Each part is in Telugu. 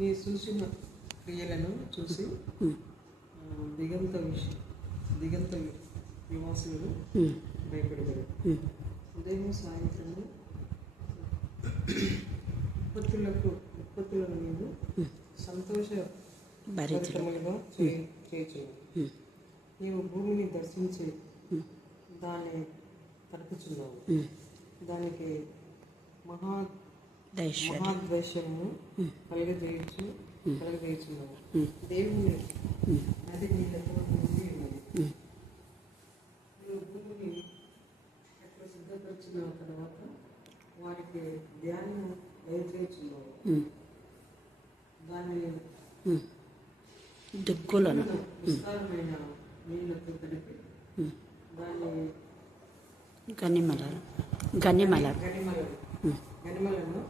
నీ సూచన క్రియలను చూసి దిగంత నివాసులు భయపడతారు. ఉదయం సాయంత్రము ఉత్పత్తులను నీవు సంతోష భరితములుగా చేయచ్చు. నీవు భూమిని దర్శించి దాన్ని తడుపుచున్నావు. దానికి మహాద్వేషము కలగజేయుచున్నావు. దేవుని నది నీళ్ళతో నిండి ఉన్నది. భూమిని అట్లా సిద్ధపరిచిన తర్వాత వారికి ధ్యానం దయచేయుచున్నావు. దానిని దుక్కులను విస్తారమైన నీళ్ళతో తడిపి దాన్ని గనిమలను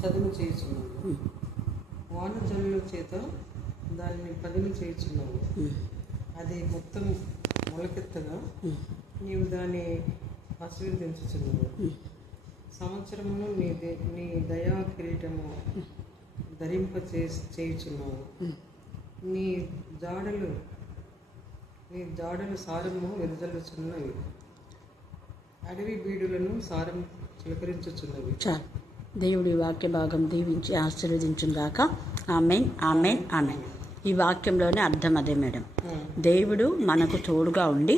చదువు చేయుచున్నావు. వాన జల్లుల చేత దాన్ని పదులు చేయుచున్నావు. అది మొత్తం మొలకెత్తగా నీవు దాన్ని ఆశీర్వదించుచున్నావు. సంవత్సరమును నీ దయా కిరీటము చేయుచున్నావు. నీ జాడలు సారము వెదజల్లుచున్నవి. అడవి బీడులను సారం చిలకరించుచున్నవి. దేవుడి వాక్య భాగం దీవించి ఆశీర్వదించుగాక. Amen, amen, amen. ఈ వాక్యంలోనే అర్థం అదే మేడం. దేవుడు మనకు తోడుగా ఉండి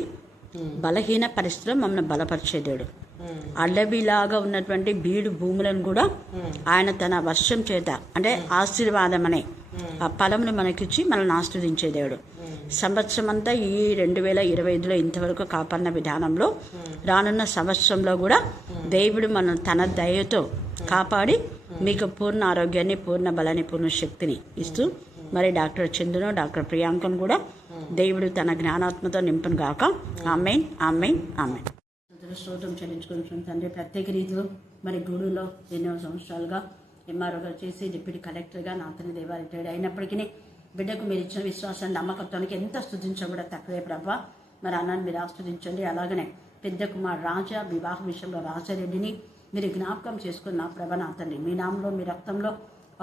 బలహీన పరిస్థితిలో మమ్మల్ని బలపరిచే దేవుడు. అడవిలాగా ఉన్నటువంటి బీడు భూములను కూడా ఆయన తన వర్షం చేత అంటే ఆశీర్వాదం అనే ఆ ఫలమును మనకిచ్చి మనల్ని ఆశీర్వదించే దేవుడు. సంవత్సరం అంతా ఈ 2025లో ఇంతవరకు కాపాడిన విధానంలో రానున్న సంవత్సరంలో కూడా దేవుడు మనల్ని తన దయతో కాపాడి మీకు పూర్ణ ఆరోగ్యాన్ని, పూర్ణ బలాన్ని, పూర్ణ శక్తిని ఇస్తూ మరి డాక్టర్ చందును, డాక్టర్ ప్రియాంకను కూడా దేవుడు తన జ్ఞానాత్మతో నింపును గాక. Amen, amen, amen. స్తోత్రం చెల్లించుకుంటున్నాం తండ్రి. ప్రత్యేక రీతిలో మరి గూడూరులో ఎన్నో సంవత్సరాలుగా ఎంఆర్ఓగా చేసి డిప్యూటీ కలెక్టర్గా నాతని దేవా రిటైర్డ్ అయినప్పటికీ బిడ్డకు మీరు ఇచ్చిన విశ్వాసాన్ని, నమ్మకత్వానికి ఎంత స్తుతించా కూడా తక్కువే ప్రభా. మరి అన్నాన్ని మీరు ఆస్వాదించండి. అలాగనే పెద్ద కుమార్ రాజా వివాహ విషయంలో రాజారెడ్డిని మీరు జ్ఞాపకం చేసుకుని నా ప్రభ నా తండ్రి మీ నామంలో మీ రక్తంలో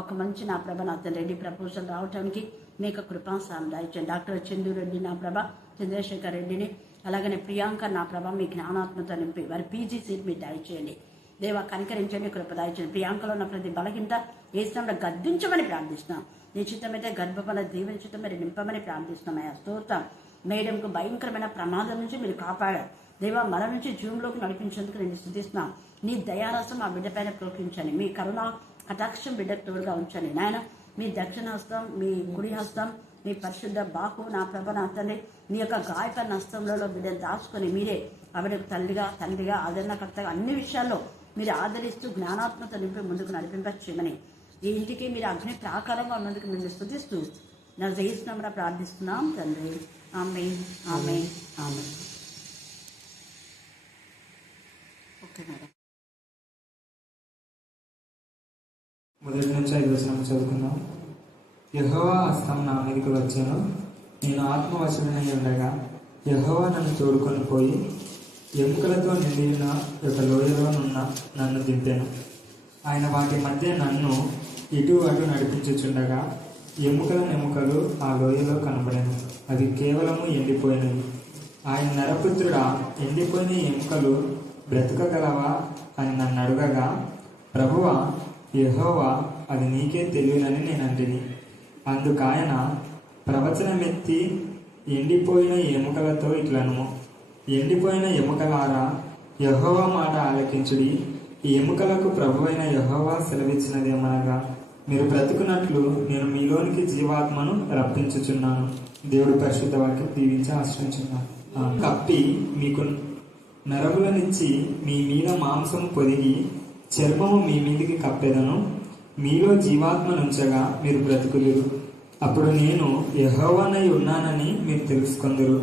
ఒక మంచి నా ప్రభ నా తండ్రి రెడ్డి ప్రపోజల్ రావడానికి మీకు కృపాసారం దాయించండి. డాక్టర్ చందు రెడ్డి నా ప్రభ, చంద్రశేఖర్ రెడ్డిని అలాగనే ప్రియాంక నా ప్రభ మీ జ్ఞానాత్మత నింపి వారి పీజీ సీట్ మీరు దాయించేయండి. దేవా కనికరించండి, కృప దాయించండి. ప్రియాంకలో ఉన్న ప్రతి బలహీనత ఏసునామములో గద్దించమని ప్రార్థిస్తున్నాం. నిశ్చితమైతే గర్భఫల దీవించడం మీరు నింపమని ప్రార్థిస్తున్నాం. అయ్యా స్తోత్రం. మేడంకు భయంకరమైన ప్రమాదం నుంచి మీరు కాపాడారు దేవా. మర నుంచి జూమ్లోకి నడిపించేందుకు నేను స్తుతిస్తున్నాం. నీ దయారసం ఆ బిడ్డ పైన ప్రోక్షించండి. మీ కరుణ కటాక్షం బిడ్డకు తోడుగా ఉంచండి నాయన. మీ దక్షిణ హస్తం, మీ కుడి హస్తం, మీ పరిశుద్ధ బాహు నా ప్రభ నా తండ్రి మీ యొక్క గాయపడిన హస్తంలో బిడ్డను దాచుకొని మీరే ఆవిడకు తండ్రిగా ఆదరణకర్తగా అన్ని విషయాల్లో మీరు ఆదరిస్తూ జ్ఞానాత్మత నింపి ముందుకు నడిపింపచేయమని ఈ ఇంటికి మీరు అగ్ని ప్రాకారంగా ఉన్నందుకు మేము స్తుతిస్తూ నా జయిస్తున్నామని ప్రార్థిస్తున్నాం తండ్రి. Amen, amen, amen. Okay madam. మొదటి నుంచి 5 వచనం చదువుకుందాం. యెహోవా హస్తం నా మీదకి వచ్చాను. నేను ఆత్మవశుడనై ఉండగా యెహోవా నన్ను తోడుకొని పోయి ఎముకలతో నిండిన ఒక లోయలో నన్ను దింపాను. ఆయన వాటి మధ్య నన్ను ఇటు అటు నడిపించుచుండగా ఎముకలు ఆ లోయలో కనబడాను. అవి కేవలము ఎండిపోయినవి. ఆయన నరపుత్రుడా, ఎండిపోయిన ఎముకలు బ్రతకగలవా అని నన్ను అడగగా, ప్రభువా యెహోవా అది నీకే తెలియనని నేను అంటిని. అందుకాయన ప్రవచనమెత్తి ఎండిపోయిన ఎముకలతో ఇట్లను, ఎండిపోయిన ఎముకలారా యెహోవా మాట ఆలకించుడి. ఈ ఎముకలకు ప్రభువైన యెహోవా సెలవిచ్చినదేమనగా, మీరు బ్రతుకున్నట్లు నేను మీలోనికి జీవాత్మను రప్పించుచున్నాను. దేవుడు పరిశుద్ధ వాక్యం దీవించి ఆశ్రయించున్నాను. కప్పి మీకు నరములనిచ్చి మీ మీద మాంసం పొదిగి చర్మము మీ మీదికి కప్పెదను. మీలో జీవాత్మనుంచగా మీరు బ్రతుకుదురు. అప్పుడు నేను యెహోవానై ఉన్నానని మీరు తెలుసుకొందురు.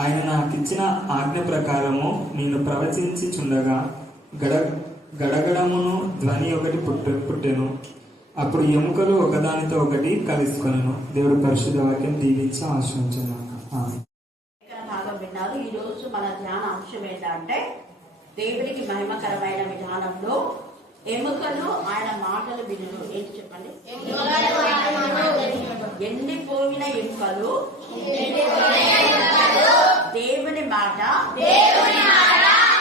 ఆయన నాకిచ్చిన ఆజ్ఞ ప్రకారము నేను ప్రవచించుచుండగా గడగడమును ధ్వని ఒకటి పుట్టెను. అప్పుడు ఎముకలు ఒకదానితో ఒకటి కలుసుకొనెను. దేవుడు పరిశుద్ధ వాక్యం దీవించి ఆశ్రయించున్నాను. భాగం విన్నారు. ఈ రోజు మన ధ్యాన అంశం ఏంటంటే దేవుడికి మహిమకరమైన విధానంలో ఎముకలు ఆయన మాటలు వినును. ఏంటి చెప్పండి? ఎండిపోయిన ఎముకలు దేవుని మాట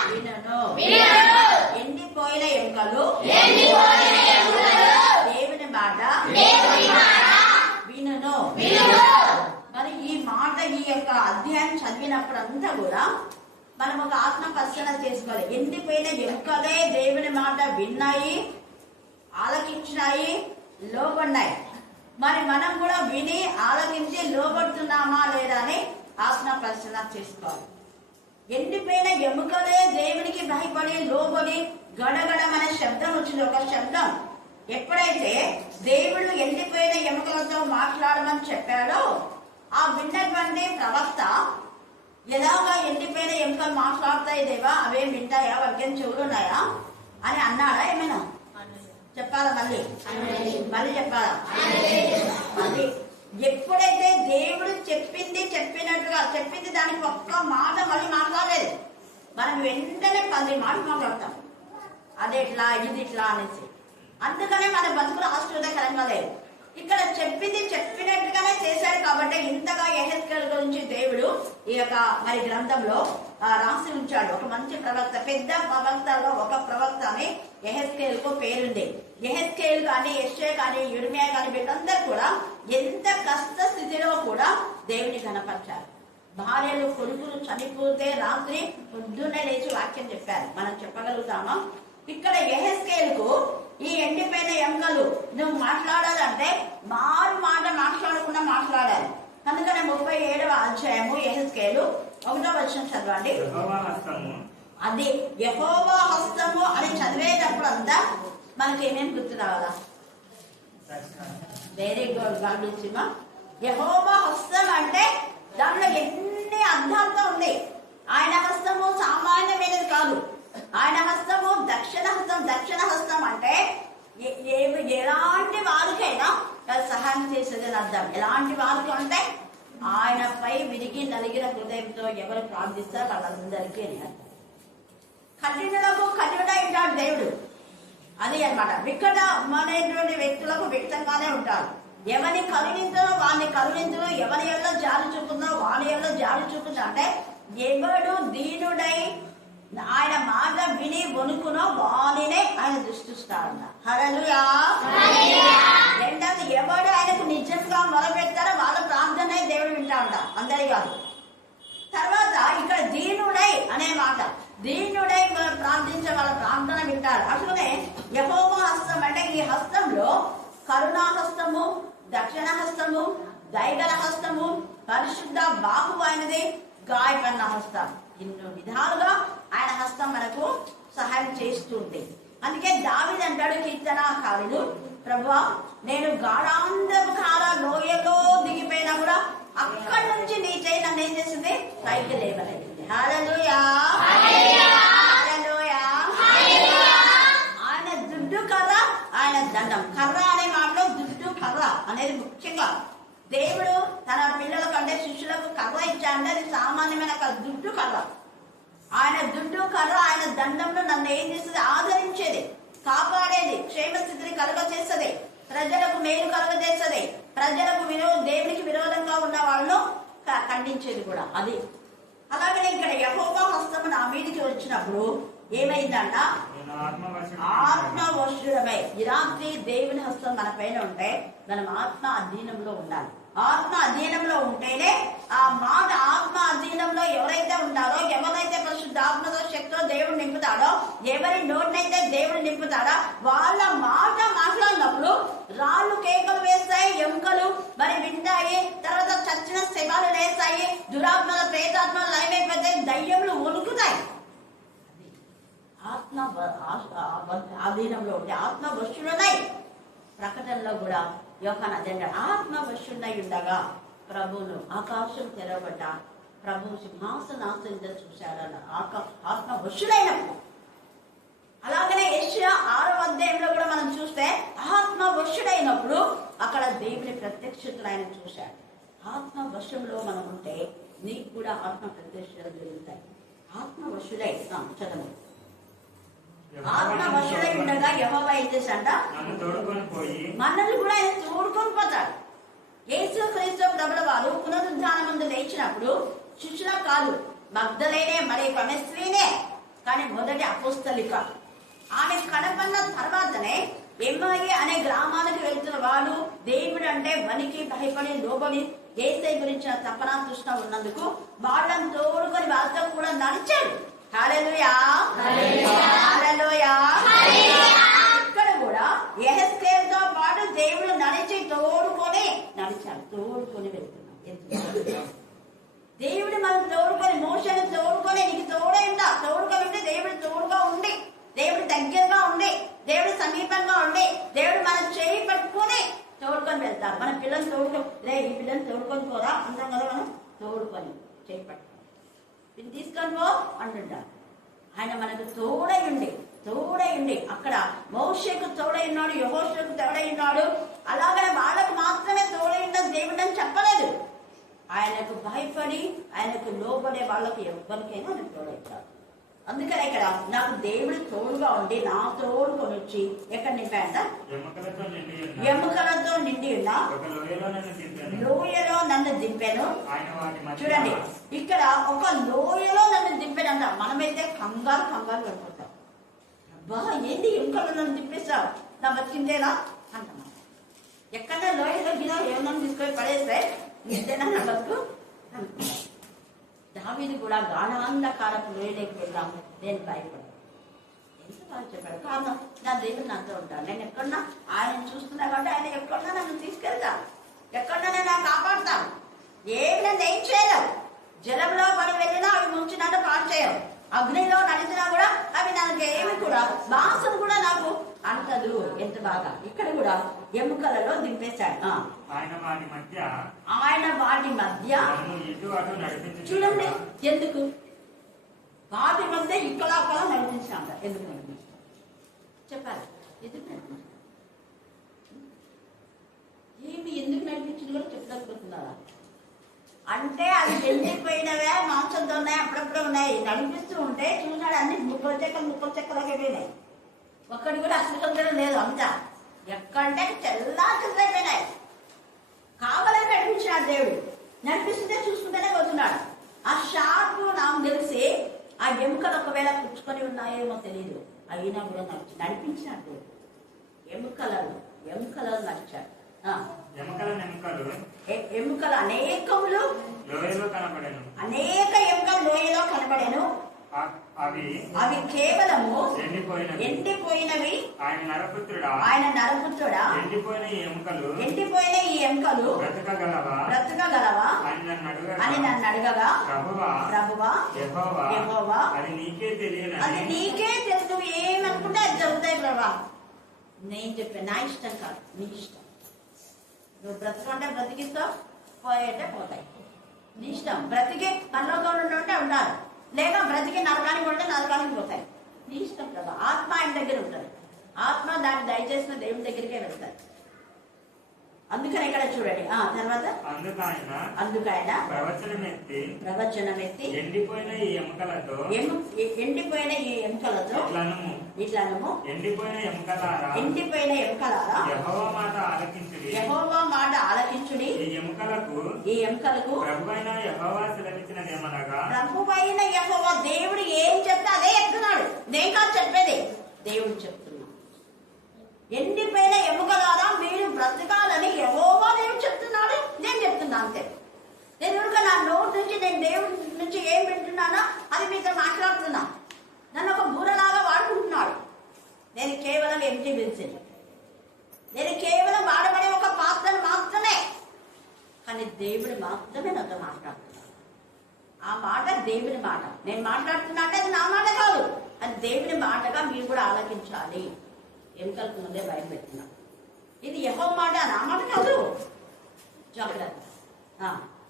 వినును. ఎండిపోయిన ఎముకలు దేవుని మాట వినును. మరి ఈ మాట, ఈ యొక్క అధ్యాయం చదివినప్పుడు అంతా కూడా మనం ఒక ఆత్మ పరిశీలన చేసుకోవాలి. ఎండిపోయిన ఎముకలే దేవుని మాట విన్నాయి, ఆలకించినాయి, లోబడినాయి. మరి మనం కూడా విని ఆలకించి లోబడుతున్నామా లేదా అని ఆత్మ పరిశీలన చేసుకోవాలి. ఎండిపోయిన ఎముకలే దేవునికి భయపడి లోబడి గడగడమనే శబ్దం వచ్చింది. ఒక శబ్దం. ఎప్పుడైతే దేవుడు ఎండిపోయిన ఎముకలతో మాట్లాడమని చెప్పాడో ఆ విన్నటువంటి ప్రవక్త ఎలాగా ఎండిపోయిన ఎముకలు మాట్లాడతాయి దేవా, అవేం వింటాయా, వాటికేం చెవులున్నాయా అని అన్నాడా? ఏమైనా చెప్పాలా? మళ్ళీ చెప్పాలా? అది ఎప్పుడైతే దేవుడు చెప్పినట్టుగా చెప్పింది దానికి ఒక్క మాట మళ్ళీ మాట్లాడలేదు. మనం వెంటనే 10 మాటలు మాట్లాడతాం, అది ఇట్లా ఇది ఇట్లా అనేసి. అందుకనే మన బతుకులు ఆశ్చర్యకరంగా లేదు. ఇక్కడ చెప్పినట్టుగానే చేశాడు కాబట్టి ఇంతగా యెహెజ్కేలు గురించి దేవుడు ఈ యొక్క మరి గ్రంథంలో రాసి ఉంచాడు. ఒక మంచి ప్రవక్త, పెద్ద ప్రవక్తలో ఒక ప్రవక్త అని యెహెజ్కేలుకు పేరుంది. యెహెజ్కేలు కానీ, యెషయా కానీ, యిర్మీయా కానీ వీళ్ళందరూ కూడా ఎంత కష్ట స్థితిలో కూడా దేవుని కనపరిచారు. భార్యలు కొడుకులు చనిపోతే రాత్రి పొద్దున్నే లేచి వాక్యం చెప్పారు. మనం చెప్పగలుగుతామా? ఇక్కడ యెహెజ్కేలుకు ఈ ఎండిపోయిన ఎముకలు నువ్వు మాట్లాడాలంటే మారు మాట మాట్లాడకుండా మాట్లాడాలి. అందుకనే 37వ అధ్యాయము యెహెజ్కేలు 1వ వచనం చదవండి. అది యెహోవా హస్తము అని చదివేటప్పుడు అంతా మనకి ఏమేమి గుర్తు రావాలా? Very good, గమనించమా. యెహోవా హస్తం అంటే దాంట్లో ఎన్ని అర్థాలతో ఉంది. ఆయన హస్తము సామాన్యమైనది కాదు. ఆయన హస్తము దక్షిణ హస్తం. దక్షిణ హస్తం అంటే ఎలాంటి వారికైనా సహాయం చేసేదని అర్థం. ఎలాంటి వారికి అంటే ఆయనపై విరిగి నలిగిన హృదయంతో ఎవరు ప్రార్థిస్తారు వాళ్ళందరికీ కఠినులకు కఠినుడై ఉంటాడు దేవుడు. అది అన్నమాట. వికటమైనటువంటి వ్యక్తులకు వ్యక్తంగానే ఉంటారు. ఎవరిని కరుణించదో వాడిని కరుణించదో, ఎవరి ఎల్లో జాలి చూపుందో వాడి ఎల్లో జాలి చూపుతా. అంటే ఎవడు దీనుడై ఆయన మాట విని వణుకునో వానినే ఆయన దృష్టిస్తాడు. హల్లెలూయా. రెండవది, ఎవడు ఆయనకు నిజంగా మొదలుపెడతారో వాళ్ళ ప్రార్థనే దేవుడు వింటా ఉంటా, అందరి కాదు. తర్వాత ఇక్కడ దీనుడై అనే మాట, దీనుడై ప్రార్థించే వాళ్ళ ప్రార్థన వింటారు. అట్లనే యెహోవా హస్తం అంటే ఈ హస్తంలో కరుణా హస్తము, దక్షిణ హస్తము, దయగల హస్తము, పరిశుద్ధ బాహు అయినది, గాయపడిన హస్తం. ఎన్నో విధాలుగా ఆయన హస్తం మనకు సహాయం చేస్తూ ఉంది. అందుకే దావీదు అంటాడు కీర్తనాకారుడు, ప్రభువా నేను గాఢాంధకార లోయలో దిగిపోయినా కూడా అక్కడి నుంచి నీ చేయి నన్ను ఏం చేసింది? పైకి లేవలేదు. హల్లెలూయా. హల్లెలూయా. ఆయన దుడ్డు కర్ర, ఆయన దండం. కర్ర అనే మాటలో దుడ్డు కర్ర అనేది ముఖ్యంగా దేవుడు తన పిల్లల కంటే శిష్యులకు కర్ర ఇచ్చాడంటే అది సామాన్యమైన దుడ్డు కర్ర. ఆయన దుడ్డు కర్ర, ఆయన దండంలో నన్ను ఏం చేస్తుంది? ఆదరించేది, కాపాడేది, క్షేమస్థితిని కలుగ చేస్తుంది, ప్రజలకు మేలు కలుగ చేస్తుంది, ప్రజలకు దేవునికి విరోధంగా ఉన్న వాళ్ళను ఖండించేది కూడా అది. అలాగే ఇక్కడ యెహోవా హస్తము నా మీదికి వచ్చినప్పుడు ఏమైందంట? ఆత్మవశుడమై. ఈ రాత్రి దేవుని హస్తం మన పైన ఉంటే మనం ఆత్మ అధీనంలో ఉండాలి. ఆత్మ అధీనంలో ఉంటేనే ఆ మాట, ఆత్మ అధీనంలో ఎవరైతే ఉంటారో, ఎవరైతే పరిశుద్ధాత్మతో శక్తితో దేవుడు నింపుతాడో, ఎవరి నోటినైతే దేవుడు నింపుతాడో వాళ్ళ మాట మాట్లాడినప్పుడు రాళ్ళు కేకలు వేస్తాయి, ఎముకలు మరి వింటాయి, తర్వాత చచ్చిన శవాలు లేస్తాయి, దురాత్మల ప్రేతాత్మలు లయమైపోతాయి, దయ్యములు వణుకుతాయి. ఆత్మ అధీనంలో ఉంటే ఆత్మ వశుడునై. ప్రకటనలో కూడా యోహాను అదే ఆత్మ వశుడై ఉండగా ప్రభువును ఆకాశం తెరవబడ్డ ప్రభు సింహాసనాసన చూశాడన్న ఆత్మ వశుడైనప్పుడు. అలాగనే యెషయా 6వ అధ్యాయంలో కూడా మనం చూస్తే ఆత్మ వశుడైనప్పుడు అక్కడ దేవుని ప్రత్యక్షతను ఆయన చూశాడు. ఆత్మ వశంలో మనం ఉంటే నీకు కూడా ఆత్మ ప్రత్యక్షతలు జరుగుతాయి. ఆత్మ వశుడై చదవండి. ఆత్మ వశుడై ఉండగా యెహోవా ఏం చేశాడంట? నన్ను తోడుకొని పోయి మనల్ని కూడా ఆయన తోడుకొని పోతాడు. యేసు క్రీస్తు ప్రభుల వారు పునరుద్ధానమందు లేచినప్పుడు శిష్యుల కాదు, మగ్దలేనే మరి ఆమె స్త్రీనే, కానీ మొదటి అపోస్తలిక. ఆమె కనపడిన తర్వాతనే ఎమ్మాయి అనే గ్రామానికి వెళ్తున్న వాడు దేవుడు అంటే వనికి భయపడి లోబడి యేసయ్య గురించిన తపన తృష్ణ ఉన్నందుకు వాళ్ళని తోడుకొని వాళ్ళతో కూడా నడిచాడు. హల్లెలూయా, హల్లెలూయా. ఇక్కడ కూడా యెహెజ్కేలుతో పాటు దేవుడు నడిచి నడిచాడు, తోడుకొని వెళ్తున్నాం. దేవుడు మనం తోడుకొని, మోషను తోడుకొని, నీకు తోడై ఉంటా, తోడుకొని ఉంటే దేవుడు తోడుగా ఉండి, దేవుడు దగ్గరగా ఉండి, దేవుడు సమీపంగా ఉండి, దేవుడు మనం చేయి పట్టుకొని తోడుకొని వెళ్తాం. మన పిల్లల్ని తోడుకొని, ఈ పిల్లల్ని తోడుకొని పోరా అంటాం కదా, మనం తోడుకొని చేయి పట్టుకొని తీసుకొని పో అంటుంటాం. ఆయన మనకు తోడై ఉండి అక్కడ మోషేకు తోడై ఉన్నాడు, యెహోషువకు తోడై ఉన్నాడు. అలాగనే వాళ్ళకు మాత్రమే తోడై ఉండదు దేవుడు అని చెప్పలేదు. ఆయనకు భయపడి ఆయనకు లోబడే వాళ్ళకి ఎవరికైనా ఆయన తోడవుతాడు. అందుకని ఇక్కడ నాకు దేవుడు తోడుగా ఉండి నా తోడుకొని వచ్చి ఎక్కడ నింపాయంట? ఎముకలతో నిండి ఉన్న లోయలో నన్ను దింపాను. చూడండి, ఇక్కడ ఒక లోయలో నన్ను దింపాడంట. మనమైతే కంగారు పడిపోతాం. అబ్బా ఏంటి ఎముకలు నన్ను దింపేస్తావు, నా బతికిందేనా అంటున్నా. ఎక్కడన్నా లోయలో గిన ఏమన్నా తీసుకొని పడేస్తే ఇంతేనా నా బతుకు అనుకున్నా. దావీదు కూడా గాఢాంధకారపు లోయలోకి వెళ్దాము, నేను భయపడ్డాను. ఎంత బాగా చెప్పాడు. కారణం, నా దేవుడు నాతో ఉంటాను. నేను ఎక్కడన్నా ఆయన చూస్తున్నా కాబట్టి ఆయన ఎక్కడన్నా నన్ను తీసుకెళ్తాను, ఎక్కడన్నా నేను కాపాడుతాను. ఏమి నన్ను ఏం చేయలేవు. జలంలో పడి వెళ్ళినా అవి ముంచినట్టు పాడు చేయవు. అగ్నిలో నడిచినా కూడా అవి నాకు ఏమి కూడా వాసన కూడా నాకు అంటదు. ఎంత బాగా ఇక్కడ కూడా ఎముకలలో దింపేశాడు. ఆయన వాటి మధ్య చూడండి, ఎందుకు వాటి మధ్య ఇక్కడ నడిపించాడు? ఎందుకు నడిపించాడు చెప్పాలి? ఎందుకు నడిపించాడు? ఎందుకు నడిపించింది కూడా చెప్పలేకపోతున్నారా? అంటే అవి వెళ్ళిపోయినవే, మాంసంతో ఉన్నాయి, అప్పుడప్పుడు ఉన్నాయి. నడిపిస్తూ ఉంటే చూసాడు అన్ని ముప్పై చెక్కలకి వెళ్ళినాయి. ఒక్కడి కూడా అసలు లేదు. అంతా ఎక్కడంటే చెల్లాచెదరైపోయినాయి. కావాలని నడిపించాడు దేవుడు. నడిపిస్తుంటే చూసుకుంటేనే పోతున్నాడు. ఆ షార్పు నాకు తెలిసి ఆ ఎముకలు ఒకవేళ పుచ్చుకొని ఉన్నాయేమో తెలియదు, అయినా కూడా నడిపించినాడు దేవుడు. ఎముకలలో నడిచాడు. ఎముకలు అనేకములు, అనేక ఎముకలు లోయలో కనబడేను. అవి కేవలము ఎండిపోయినవి. ఆయన నరపుత్రుడా, ఎండిపోయిన ఈ ఎముకలు బ్రతకగలవా అని నన్ను అడగగా, ప్రభువా యెహోవా అది నీకే తెలుసు. ఏమనుకుంటే అది జరుగుతాయి ప్రభా. నేను చెప్పాను, నా ఇష్టం కాదు, నీ ఇష్టం. నువ్వు బ్రతకంటే బ్రతికిస్తావు, పోయేటే పోతాయి. నీ ఇష్టం. బ్రతికి పరలోకంలో ఉంటే ఉండాలి, లేక బ్రతికి నరకానికి ఉంటే నరకానికి పోతాయి. నీ ఇష్టం కదా. ఆత్మ ఆయన దగ్గర ఉంటుంది. ఆత్మ దాన్ని దయచేసిన దేవుని దగ్గరికే వెళ్తాయి. అందుకని ఇక్కడ చూడండి. తర్వాత అందుకైనా ప్రవచనం ఎత్తి ఎండిపోయిన ఈ ఎముకలతో ఇట్లను ఎండిపోయిన ఎముకలారా యెహోవా మాట ఆలకించుడి. ఈ ఎముకలకు ప్రభువైన యెహోవా దేవుడు ఏం చెప్తే అదే చెప్తున్నాడు. నేను కాదు చెప్పేది, దేవుడు చెప్తున్నాడు. ఎండిపోయిన ఎముకలారా మీరు బ్రతకాలని యెహోవా దేవుడు చెప్తున్నాడు. నేను చెప్తున్నా అంతే. నేను ఇంకా నా నోటి నుంచి నేను దేవుడి నుంచి ఏం వింటున్నానో అది మీతో మాట్లాడుతున్నా. నన్ను ఒక బూరలాగా వాడుకుంటున్నాడు. నేను కేవలం ఎంటీ విన్సిల్, నేను కేవలం వాడబడే ఒక పాత్రను మాత్రమే. కానీ దేవుడు మాత్రమే నాతో మాట్లాడుతున్నాడు. ఆ మాట దేవుని మాట. నేను మాట్లాడుతున్నా అంటే అది నా మాట కాదు, అది దేవుని మాటగా మీరు కూడా ఆలకించాలి. ఎముకలకు ముందే భయం పెట్టినా ఇది యెహోవా మాట, నా మాట కాదు. జాగ్రత్త.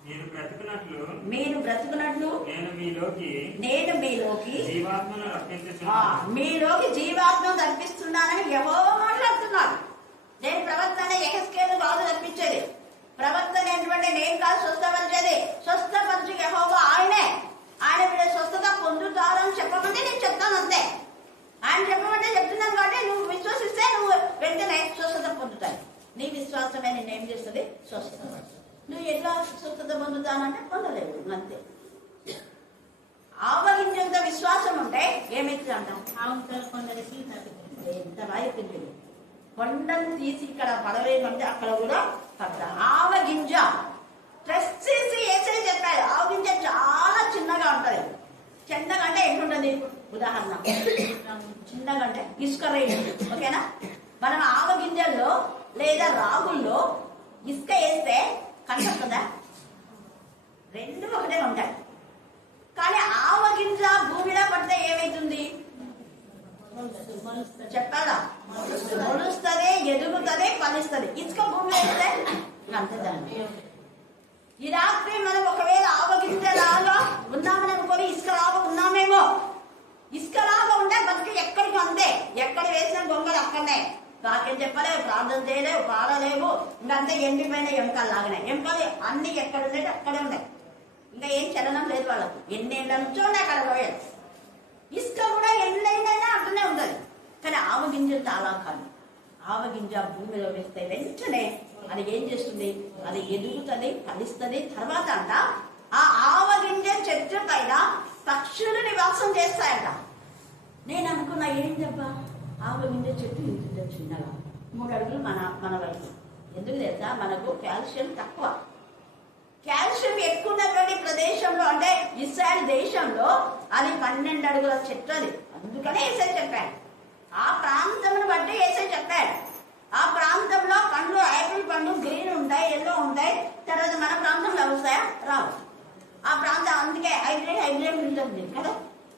మీరు బ్రతుకున్నట్లు నేను మీలోకి జీవాత్మను రప్పిస్తున్నానని యెహోవా మాట్లాడుతున్నాడు. నేను ప్రవక్తనే యెహెజ్కేలు కాదు రప్పించేది. ప్రవక్తన ఏంటంటే నేను కాదు స్వస్థపరిచేది. స్వస్థపరిచి యెహోవా ఆయనే. ఆయన మీరు స్వస్థత పొందుతారని చెప్పమంటే నేను చెప్తాను అంతే. ఆయన ఆయన చెప్పమంటే చెప్తున్నాను కాబట్టి నువ్వు విశ్వసిస్తే నువ్వు వెంటనే స్వస్థత పొందుతాయి. నీ విశ్వాసమే నేను ఏం చేస్తుంది? స్వస్థత. నువ్వు ఎట్లా స్వస్థత పొందుతానంటే పొందలేవు, అంతే. ఆవగించేంత విశ్వాసం ఉంటే ఏమైతుంది అంటాం? ఎంత రాయిపోయింది. కొండను తీసి ఇక్కడ పడవేయమంటే అక్కడ కూడా పడ్డ. ఆవగింజ ప్రెస్ చేసి వేసే చెప్పాడు. ఆవగింజ చాలా చిన్నగా ఉంటది. చిన్నగా అంటే ఎట్లుంటది? ఉదాహరణ చిన్నగా అంటే ఇసుక రేణు, ఓకేనా? మనం ఆవగింజల్లో లేదా రాగుల్లో ఇసుక వేస్తే కనపడుతుందా? రెండు ఒకటే ఉంటాయి. కానీ ఆవగింజ భూమిలో పడితే ఏమైతుంది? చెప్పాలా? మొలుస్తుంది, ఎదుగుతుంది, ఫలిస్తుంది. ఇసుక భూమిలో వేస్తే అంతే. దాన్ని ఈ రాత్రి మనం ఒకవేళ ఆవగింజలాగా ఉన్నామని అనుకోని ఇసుకలాగా ఉన్నామేమో. ఇసుకలాగా ఉంటే బతికి ఎక్కడికి అంతే. ఎక్కడ వేసిన గొంగలు అక్కడనే. వాక్యం చెప్పలేవు, ప్రార్థన చేయలేవు, పాడలేవు. ఇంకంతే ఎండిపోయిన ఎముకలు లాగానే. ఎముకలు అన్ని ఎక్కడ ఉన్నాయి అక్కడే ఉన్నాయి. ఇంకా ఏం చలనం లేదు వాళ్ళకు. ఎన్నేళ్ళ నుంచో ఉన్నాయి అక్కడ పోయేది. ఇసుక కూడా ఎన్నైనా అట్లనే ఉంటుంది. కానీ ఆవగింజ చాలా కాదు. ఆవగింజ భూమిలో వేస్తే వెంటనే అది ఏం చేస్తుంది? అది ఎదుగుతుంది, ఫలిస్తుంది. తర్వాత అంట ఆ ఆవగింజ చెట్టు పైన పక్షులు నివాసం చేస్తాయంట. నేను అనుకున్నా, ఏంటబ్బా ఆవగింజ చెట్టు ఇంత చిన్నగా 3 అడుగులు మన వైపు. ఎందుకు తెలుసా? మనకు కాల్షియం తక్కువ. కాల్షియం ఎక్కువ ఉన్నటువంటి ప్రదేశంలో అంటే ఇస్రాయల్ దేశంలో అది 12 అడుగుల చెట్టు. అది అందుకనే యేసయ్య చెప్పాడు. ఆ ప్రాంతమును బట్టి యేసయ్య చెప్పాడు. ఆ ప్రాంతంలో పండ్లు, యాపిల్ పండ్లు గ్రీన్ ఉంటాయి, ఎల్లో ఉంటాయి. తర్వాత మన ప్రాంతంలో వస్తాయా? రావు. ఆ ప్రాంతం అందుకే హైబ్రిడ్ ఉంటుంది కదా.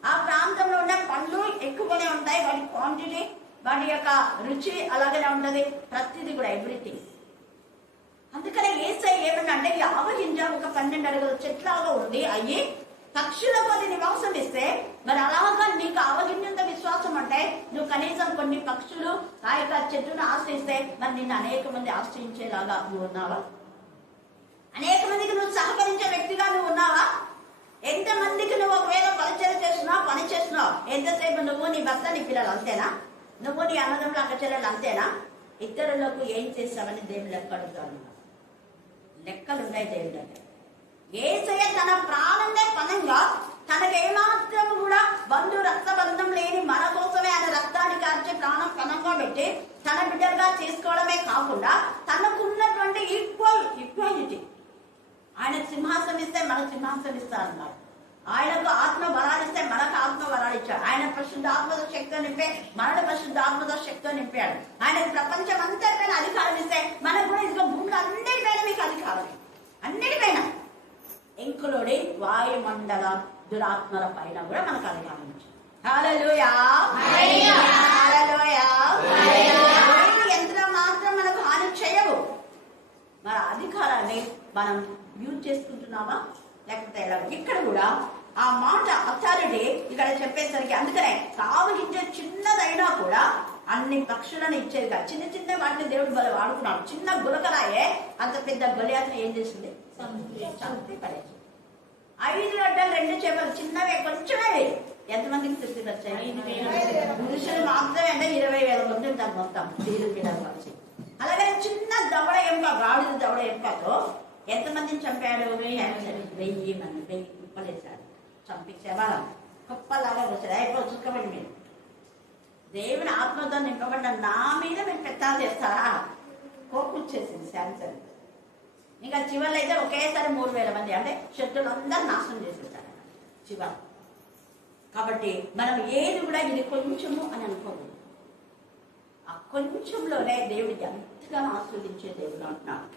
ఆ ప్రాంతంలో ఉన్న పండ్లు ఎక్కువగానే ఉంటాయి. వాటి క్వాంటిటీ, వాటి యొక్క రుచి అలాగనే ఉంటది. ప్రతిదీ కూడా ఎవ్రీథింగ్. అందుకనే యేసయ్య ఏమన్నా ఈ ఆవగింజ ఒక 12 అడుగుల చెట్లాగా ఉండి అయ్యి పక్షులకు అది నివాసం ఇస్తే, మరి అలాగా నీకు ఆవగింజంత విశ్వాసం అంటే నువ్వు కనీసం కొన్ని పక్షులు ఆ యొక్క చెట్టును ఆశ్రయిస్తే మరి నిన్ను అనేక మంది ఆశ్రయించేలాగా నువ్వు ఉన్నావా? అనేక మందికి నువ్వు సహకరించే వ్యక్తిగా నువ్వు ఉన్నావా? ఎంతమందికి నువ్వు ఒకవేళ పరిచయం చేస్తున్నావు, పని చేస్తున్నావు, ఎంతసేపు నువ్వు, నీ భర్త, నీ పిల్లలు అంతేనా? నువ్వు నీ అన్నదమ్ములు, అక్క చెల్లెలు అంతేనా? ఇతరులకు ఏం చేస్తావని దేవుడు లెక్క అడుగుతాడు. లెక్కలు ఉన్నాయి దేవుడి దగ్గర. యేసయ్య తన ప్రాణంగా పనంగా తనకేమాత్రం కూడా బంధు రక్తబంధం లేని మన కోసమే ఆయన రక్తాన్ని కార్చి ప్రాణం పనంగా పెట్టి తన బిడ్డలుగా చేసుకోవడమే కాకుండా తనకున్నటువంటి ఈక్వాలిటీ, ఆయన సింహాసనం ఇస్తే మనకు సింహాసనం ఇస్తారన్నారు. ఆయనకు ఆత్మ వరాలిస్తే మనకు ఆత్మ వరాలు ఇచ్చాడు. ఆయన పరిశుద్ధాత్మతో శక్తితో నింపే మనకు పరిశుద్ధాత్మతో శక్తితో నింపాడు. ఆయన ప్రపంచం అంతటిపైన అధికారం ఇస్తే మనకు కూడా ఇదిగో భూమిలో అన్నిటిపైన మీకు అధికారం, అన్నిటిపైన ఇంక్లూడి వాయుమండల దురాత్మల పైన కూడా మనకు అధికారం ఇచ్చాడు. హల్లెలూయా, హల్లెలూయా. యంత్రం మాత్రం మనకు హాని చేయవు. మరి అధికారాన్ని మనం యూజ్ చేసుకుంటున్నామా లేకపోతే ఎలా? ఇక్కడ కూడా ఆ మాట అథారిటీ ఇక్కడ చెప్పేసరికి, అందుకనే ఆవగింజ చిన్నదైనా కూడా అన్ని పక్షులను ఇచ్చేది కాదు. చిన్న చిన్న వాటిని దేవుడు బల వాడుకున్నాడు. చిన్న గులకరాయే అంత పెద్ద గొలియాతను ఏం చేసింది? చంపి పడేసి. 5 గడ్డలు 2 చేపలు చిన్నవే, కొంచెమే. ఎంతమందికి తృప్తి వచ్చాయి? పురుషులు మాత్రమే అంటే 20,000 మంది ఉంటారు మొత్తం దేవుడి పిల్లలు వచ్చి. అలాగే చిన్న దవడ ఎంప, గాడిద దవడ ఎంపతో ఎంతమందిని చంపాడు? 1000 మంది, 1000 కుప్పలేశాడు, చంపించేవాళ్ళ కుప్పలాగా వచ్చాడు. అయిపో చుక్కబడి మీరు దేవుని ఆత్మతో నింపబడ్డ నా మీద మీరు పెత్తాలు చేస్తారా? కోపం వచ్చేసింది శాంసన్. ఇంకా చివరిలో అయితే ఒకేసారి 3,000 మంది అంటే శత్రువులందరూ నాశనం చేసేసారు చివరి. కాబట్టి మనం ఏది కూడా ఇది కొంచెము అని అనుకోకూడదు. ఆ కొంచెంలోనే దేవుడు ఎంతగా ఆస్వాదించే దేవుడు అంటున్నాడు.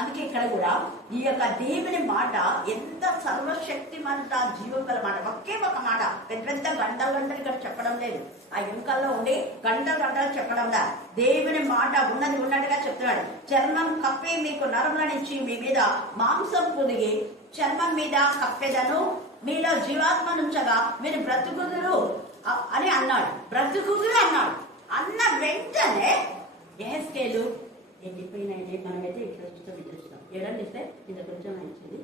అందుకే ఇక్కడ కూడా ఈ యొక్క దేవుని మాట ఎంత సర్వశక్తిమంత జీవగల మాట. ఒకే ఒక మాట, పెద్ద పెద్ద గంటలు ఇక్కడ చెప్పడం లేదు. ఆ ఎముకల్లో ఉండి గంటలు చెప్పడం లా దేవుని మాట ఉన్నది ఉన్నట్టుగా చెప్తున్నాడు. చర్మం కప్పి మీకు నరముల నుంచి మీ మీద మాంసం పొదిగి చర్మం మీద కప్పెదను, మీలో జీవాత్మ నుంచగా మీరు బ్రతుకుదురు అని అన్నాడు. బ్రతుకుదురు అన్నాడు. అన్న వెంటనే యెహెజ్కేలు ఎండిపోయినాయి. మనమైతే ఇట్లా చూస్తాం, ఇట్లా చూస్తాం. ఎవరన్నా ఇస్తే ఇంత కొంచెం ఇచ్చేది,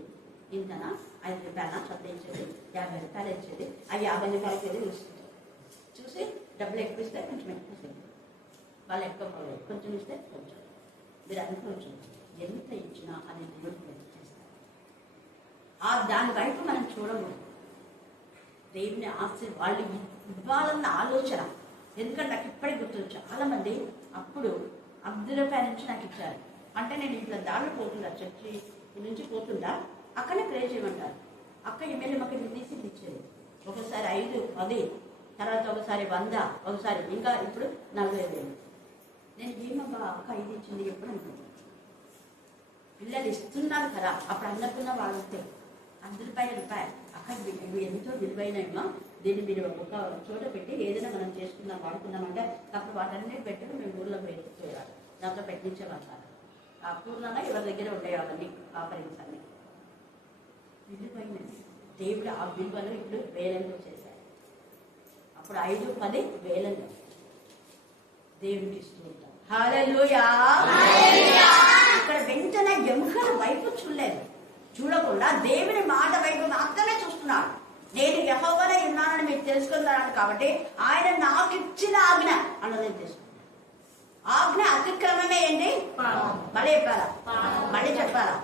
ఇంతనా 5 రూపాయల చొప్పున ఇచ్చేది, 50 రూపాయలు ఇచ్చేది, ఆ 50 రూపాయలకి వెళ్ళి చూస్తుంది. చూసి డబ్బులు ఎక్కువ ఇస్తే కొంచెం ఎక్కువ ఇస్తారు, వాళ్ళు ఎక్కువ పడలేదు, కొంచెం ఇస్తే కొంచెం మీరు అనుకోవచ్చు. ఎంత ఇచ్చినా అది దేవుడికి చేస్తారు. దాని వైపు మనం చూడకూడదు. దేవుని వాళ్ళు ఇవ్వాలన్న ఆలోచన. ఎందుకంటే నాకు ఇప్పటికి గుర్తు, చాలా మంది అప్పుడు ₹10 నుంచి నాకు ఇచ్చారు. అంటే నేను ఇట్లా దారిలో పోతుంటా, చర్చి నుంచి పోతుంటా, అక్కడనే ప్రే చేయమంటారు. అక్క ఎమ్మెల్యే మాకు తీసి ఇచ్చేది. ఒకసారి 5, 10, తర్వాత ఒకసారి 100, ఒకసారి ఇంకా ఇప్పుడు 40,000. నేను ఏమబ్బా అక్క 5 ఇచ్చింది ఎప్పుడు అనుకుంటున్నాను. పిల్లలు ఇస్తున్నారు కదా, అప్పుడు అందకున్న వాళ్ళు వస్తే ₹100 అక్క ఇవి ఎంతో విలువైనమో, దీన్ని మీరు ఒక చోట పెట్టి ఏదైనా మనం చేసుకుందాం వాడుకుందామంటే అప్పుడు వాటన్నిటి పెట్టి మేము ఊళ్ళో పెట్టేయాలి, దాంట్లో పెట్టించేవాళ్ళం. పూర్ణంగా ఎవరి దగ్గర ఉండేవాళ్ళని ఆఫరింగ్స్ అన్ని విలువైనది. దేవుడు ఆ విలువలు ఇప్పుడు వేలంలో చేశారు. అప్పుడు 5, 10 వేలంలో దేవుడికి ఇస్తూ ఉంటాం. హల్లెలూయా. ఇక్కడ వెంటనే ఎముకల వైపు చూడకుండా దేవుని మాట వైపు మాత్రమే చూస్తున్నాడు. నేను యెహోవానే ఉన్నానని మీరు తెలుసుకున్నాను కాబట్టి ఆయన నాకు ఇచ్చిన ఆజ్ఞ అన్నది తెలుసుకున్నాను. ఆజ్ఞ అతిక్రమమే ఏంటి? మళ్ళీ చెప్పాలా?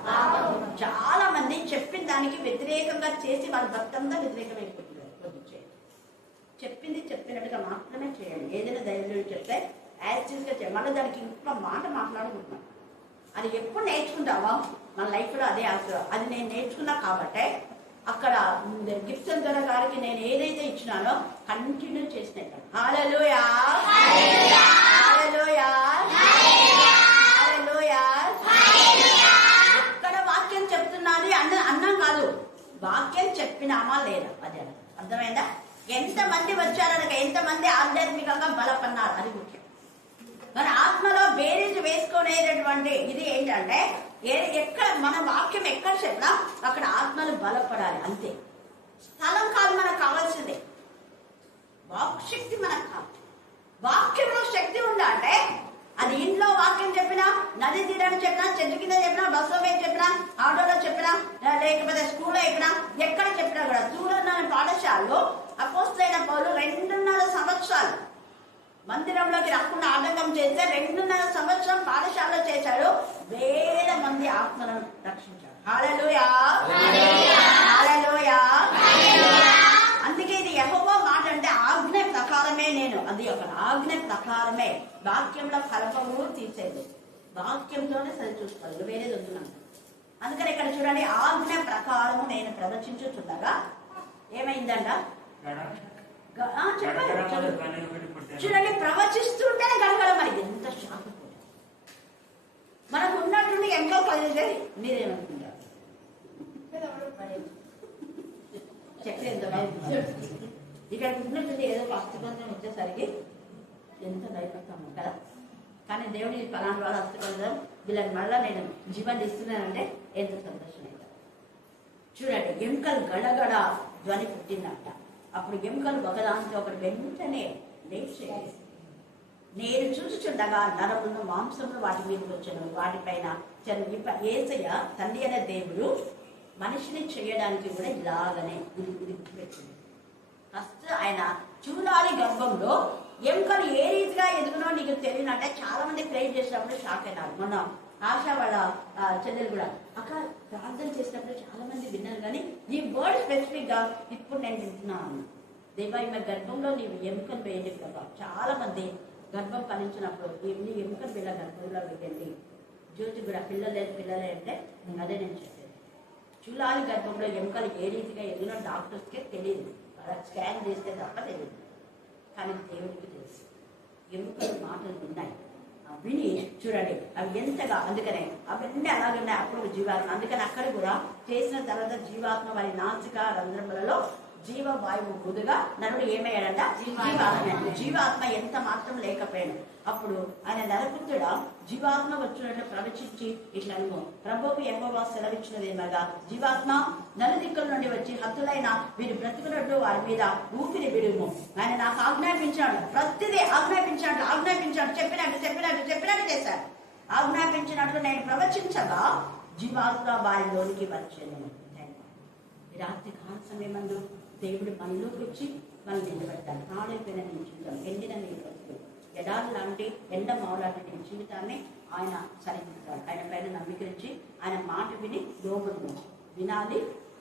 చాలా మంది చెప్పిన దానికి వ్యతిరేకంగా చేసి వాళ్ళ భక్తంగా వ్యతిరేకమైపోతున్నారు. చెప్పింది చెప్పినట్టుగా మాత్రమే చేయండి. ఏదైనా ధైర్యం చెప్తే యాక్టివ్గా చేయాలి. మళ్ళీ దానికి ఇంకొక మాట మాట్లాడుకుంటున్నాం. అది ఎప్పుడు నేర్చుకుంటావా మన లైఫ్లో అదే ఆశ. అది నేను నేర్చుకున్నా కాబట్టి అక్కడ గిఫ్ట్స్ గారికి నేను ఏదైతే ఇచ్చినానో కంటిన్యూ చేసినా. హల్లెలూయా. ఎక్కడ వాక్యం చెప్తున్నది అన్నం కాదు, వాక్యం చెప్పినామా లేదా అది అర్థమైందా? ఎంతమంది వచ్చారనక, ఎంతమంది ఆధ్యాత్మికంగా బలపన్నారు అది ముఖ్యం. మన ఆత్మలో బేరీజు వేసుకునేటటువంటి ఇది ఏంటంటే, ఎక్కడ మన వాక్యం ఎక్కడ చెప్పినా అక్కడ ఆత్మలు బలపడాలి అంతే. స్థలం కాదు మనకు కావాల్సిందే, వాక్శక్తి మనకు కావాలి. వాక్యంలో శక్తి ఉందంటే అది ఇంట్లో వాక్యం చెప్పినా, నది తీరాన్ని చెప్పినా, చెట్టు కింద చెప్పినా, బస్సులో మీద చెప్పినా, ఆటోలో చెప్పినా, లేకపోతే స్కూల్లో ఎక్కినా, ఎక్కడ చెప్పినా కూడా. చూడన్న పాఠశాలలో అపోస్తలైన పౌలు 2.5 సంవత్సరాలు మందిరంలోకి రాకుండా ఆటంకం చేస్తే 2.5 సంవత్సరం పాఠశాలలో చేశాడు. వేల మంది ఆత్మలను రక్షించాడు. హల్లెలూయా. హల్లెలూయా. అందుకే ఇది యెహోవా మాట అంటే ఆజ్ఞ ప్రకారమే నేను, అది ఒక ఆజ్ఞ ప్రకారమే. వాక్యంలో కలపము తీసేది, వాక్యంతోనే సరి చూసుకోవాలి, వేరేది వద్దున్నాను. అందుకని ఇక్కడ చూడండి, ఆజ్ఞ ప్రకారము నేను ప్రవచించుచుండగా ఏమైందంట? చూడండి, ప్రవచిస్తుంటేనే గడగడ. మరి ఎంత షాక్. మనకు ఉన్నట్టుండి ఎంతో కలిగితే మీరేమనుకుంటారు? చక్కెర ఎంత బాగుంది. ఇక్కడ ఉన్నట్టుండి ఏదో అస్థిపంతం వచ్చేసరికి ఎంత భయపడతాము కదా. కానీ దేవుని ఫలానా వాళ్ళ అస్థిపంతం వీళ్ళని మళ్ళా నేను జీవాన్ని ఇస్తున్నానంటే ఎంత సంతోషం అవుతారు. చూడండి, ఎముకలు గడగడ ధ్వని పుట్టిందంట. అప్పుడు ఎముకలు ఒకదాంతో ఒకటి వెంటనే లేచేది. నేను చూచుచుండగా నరములను మాంసములు వాటి మీదకి వచ్చాను, వాటిపైన యేసయ్య తండ్రి అనే దేవుడు మనిషిని చేయడానికి కూడా ఇలాగనే ఇది పెట్టింది. ఫస్ట్ ఆయన చూడాలి గర్భంలో ఎముకలు ఏ రీతిగా ఎదుగునో నీకు తెలియనంటే చాలా మంది ప్రేర్ చేసినప్పుడు షాక్ అయినారు. మొన్న ఆశ వాళ్ళ చెల్లెలు కూడా అక్కడ ప్రార్థన చేసినప్పుడు చాలా మంది విన్నారు. కానీ ఈ వర్డ్ స్పెసిఫిక్ గా ఇప్పుడు నేను వింటున్నాను. దేవా ఈమె గర్భంలో నీవు ఎముకలు వేయలేదు కదా. చాలా మంది గర్భం ఫలించినప్పుడు నీ ఎముకలు వీళ్ళ గర్భంలో వేయండి. జ్యోతి కూడా పిల్లలే అంటే అదే నేను చెప్పేది. చూడాలి గర్భంలో ఎముకలు ఏ రీతిగా ఎదిగినో డాక్టర్స్కే తెలియదు, స్కాన్ చేస్తే తప్ప తెలియదు. కానీ దేవుడికి తెలుసు. ఎముకలు మాటలు విన్నాయి, విని చూడండి అవి ఎంతగా. అందుకనే అవన్నీ అలాగే ఉన్నాయి. అప్పుడు జీవాత్మ, అందుకని అక్కడ కూడా చేసిన తర్వాత జీవాత్మ వారి నాసిక రంధ్రములలో జీవవాయువు బుధగా నరుడు ఏమయ్యాడంట? జీవాత్మ ఎంత మాత్రం లేకపోయాడు. అప్పుడు ఆయన నరపుత్రుడ జీవాత్మ వచ్చినట్టు ప్రవచించి ఇట్లా ప్రభువుకు యెహోవా సెలవిచ్చినదేమగా, జీవాత్మ నలుదిక్కుల నుండి వచ్చి హతులైన వీరు బ్రతుకున్నట్టు వారి మీద ఊపిరి విడుము. ఆయన నాకు ఆజ్ఞాపించాడు, ప్రతిదీ ఆజ్ఞాపించాడు, చెప్పినట్టు చేశాడు. ఆజ్ఞాపించినట్లు నేను ప్రవచించగా జీవాత్మ వారిలోనికి వచ్చాను. ఈ రాత్రి కాల సమయమందు దేవుడు మనలోకి వచ్చి మనం నిలబెట్టాలి. పాడైపోయిన నీ జీవితం, ఎండిన నీ బ్రతుకు, ఎడారి లాంటి ఎండ మావులాంటి నీ జీవితాన్ని ఆయన సరిదిద్దాడు. ఆయన పైన నమ్మికరించి ఆయన మాట విని లోబడి వినాలి,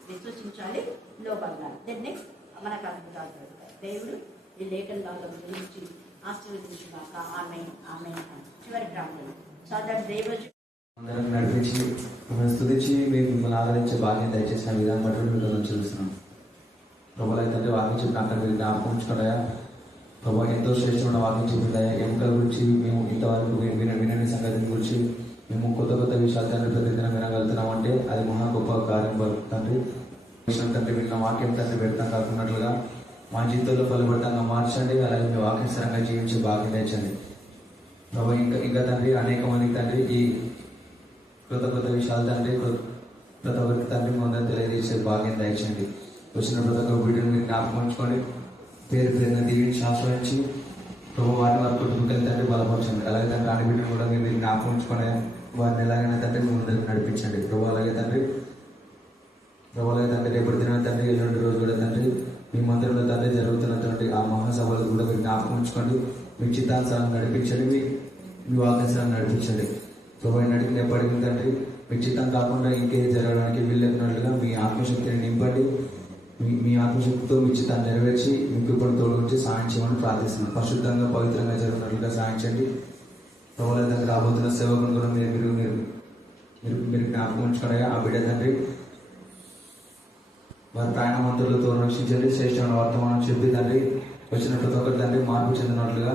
విశ్వసించాలి, లోబడాలి. దెన్ నెక్స్ట్ మనకు అద్భుతాలు జరుగుతాయి. దేవుడు ఈ లేఖన భాగం గురించి ఆశీర్వదించుగాక. ఆమేన్ ఆమేన్. చివరి ప్రార్థన. సో దట్ దేవుడు అందరం నడిపించి మిమ్మల్ని స్తుతించి మీకు మిమ్మల్ని ఆదరించే భాగ్యం దయచేసిన విధానం బట్టి మీకు మనం చూస్తున్నాం. ప్రభుత్వ అయితే వాక్యం చెప్పిన అక్కడ మీరు జ్ఞాపకం ఉంచుకున్నాయా ప్రభావ, ఎంతో శ్రేష్టమైన వాక్యం చెప్పిందాయా. ఎముకల గురించి మేము ఇంతవరకు వినని సంగతి గురించి మేము కొత్త కొత్త విషయాలు తండ్రి ప్రతిదినం వినగలుగుతున్నాం అంటే అది మహా గొప్ప కార్యం తండ్రి. తండ్రి విన్న వాక్యం తండ్రి పెడతాం కాకున్నట్లుగా మా జీవితంలో ఫలపడతాంగా మార్చండి. అలాగే మీ వాక్యస్థరంగా జీవించి భాగ్యం తెచ్చండి ప్రభావ. ఇంకా తండ్రి అనేక మందికి తండ్రి ఈ కొత్త కొత్త విషయాలు తండ్రి ప్రతి ఒక్కరికి తండ్రి ముందని తెలియజేసే భాగ్యం దయచండి. వచ్చిన ప్రతి ఒక్క వీడియోని మీరు జ్ఞాపకం ఉంచుకోండి, పేరు పేరున దీవించి ఆశ్రయించి ప్రభు వారి వారి కుటుంబం తండ్రి బలపరచండి. అలాగే తండ్రి రాని బిడ్డను కూడా మీరు జ్ఞాపకం ఉంచుకొని వారిని ఎలాగైనా తండ్రి మీ ముందరికి నడిపించండి ప్రభు. అలాగే తండ్రి రేపటి దిన తండ్రి ఎల్లుండి రోజు కూడా తండ్రి మీ మందిరంలో తండ్రి జరుగుతున్నటువంటి ఆ మహాసభలు కూడా మీరు జ్ఞాపకం ఉంచుకోండి. మీ చిత్తానుసారం నడిపించండి, మీ వాక్యానుసారం నడిపించండి ప్రభు. నడిపిన ఎప్పటికీ తండ్రి మీ చిత్తం కాకుండా ఇంకేది జరగడానికి వీళ్ళెన్నట్లుగా మీ ఆత్మశక్తిని నింపండి. మీ ఆత్మశక్తితో మీ చిత్తాన్ని నెరవేర్చి మీకు ఇప్పుడు తోడుగుంచి సాయం చేయమని ప్రార్థిస్తున్నాను. పరిశుద్ధంగా పవిత్రంగా జరుగుతున్నట్లుగా సాయించండి ప్రభుత్వ తండ్రి. రాబోతున్న సేవకులు కూడా మీరు జ్ఞాపకం ఉంచుకున్నాయా ఆ బిడ్డ తండ్రి వారి ప్రయాణ మంత్రులతో రక్షించండి. శ్రేష్టమైన వర్తమానం చెప్పి తండ్రి వచ్చిన ప్రతి ఒక్కరి తండ్రి మార్పు చెందినట్లుగా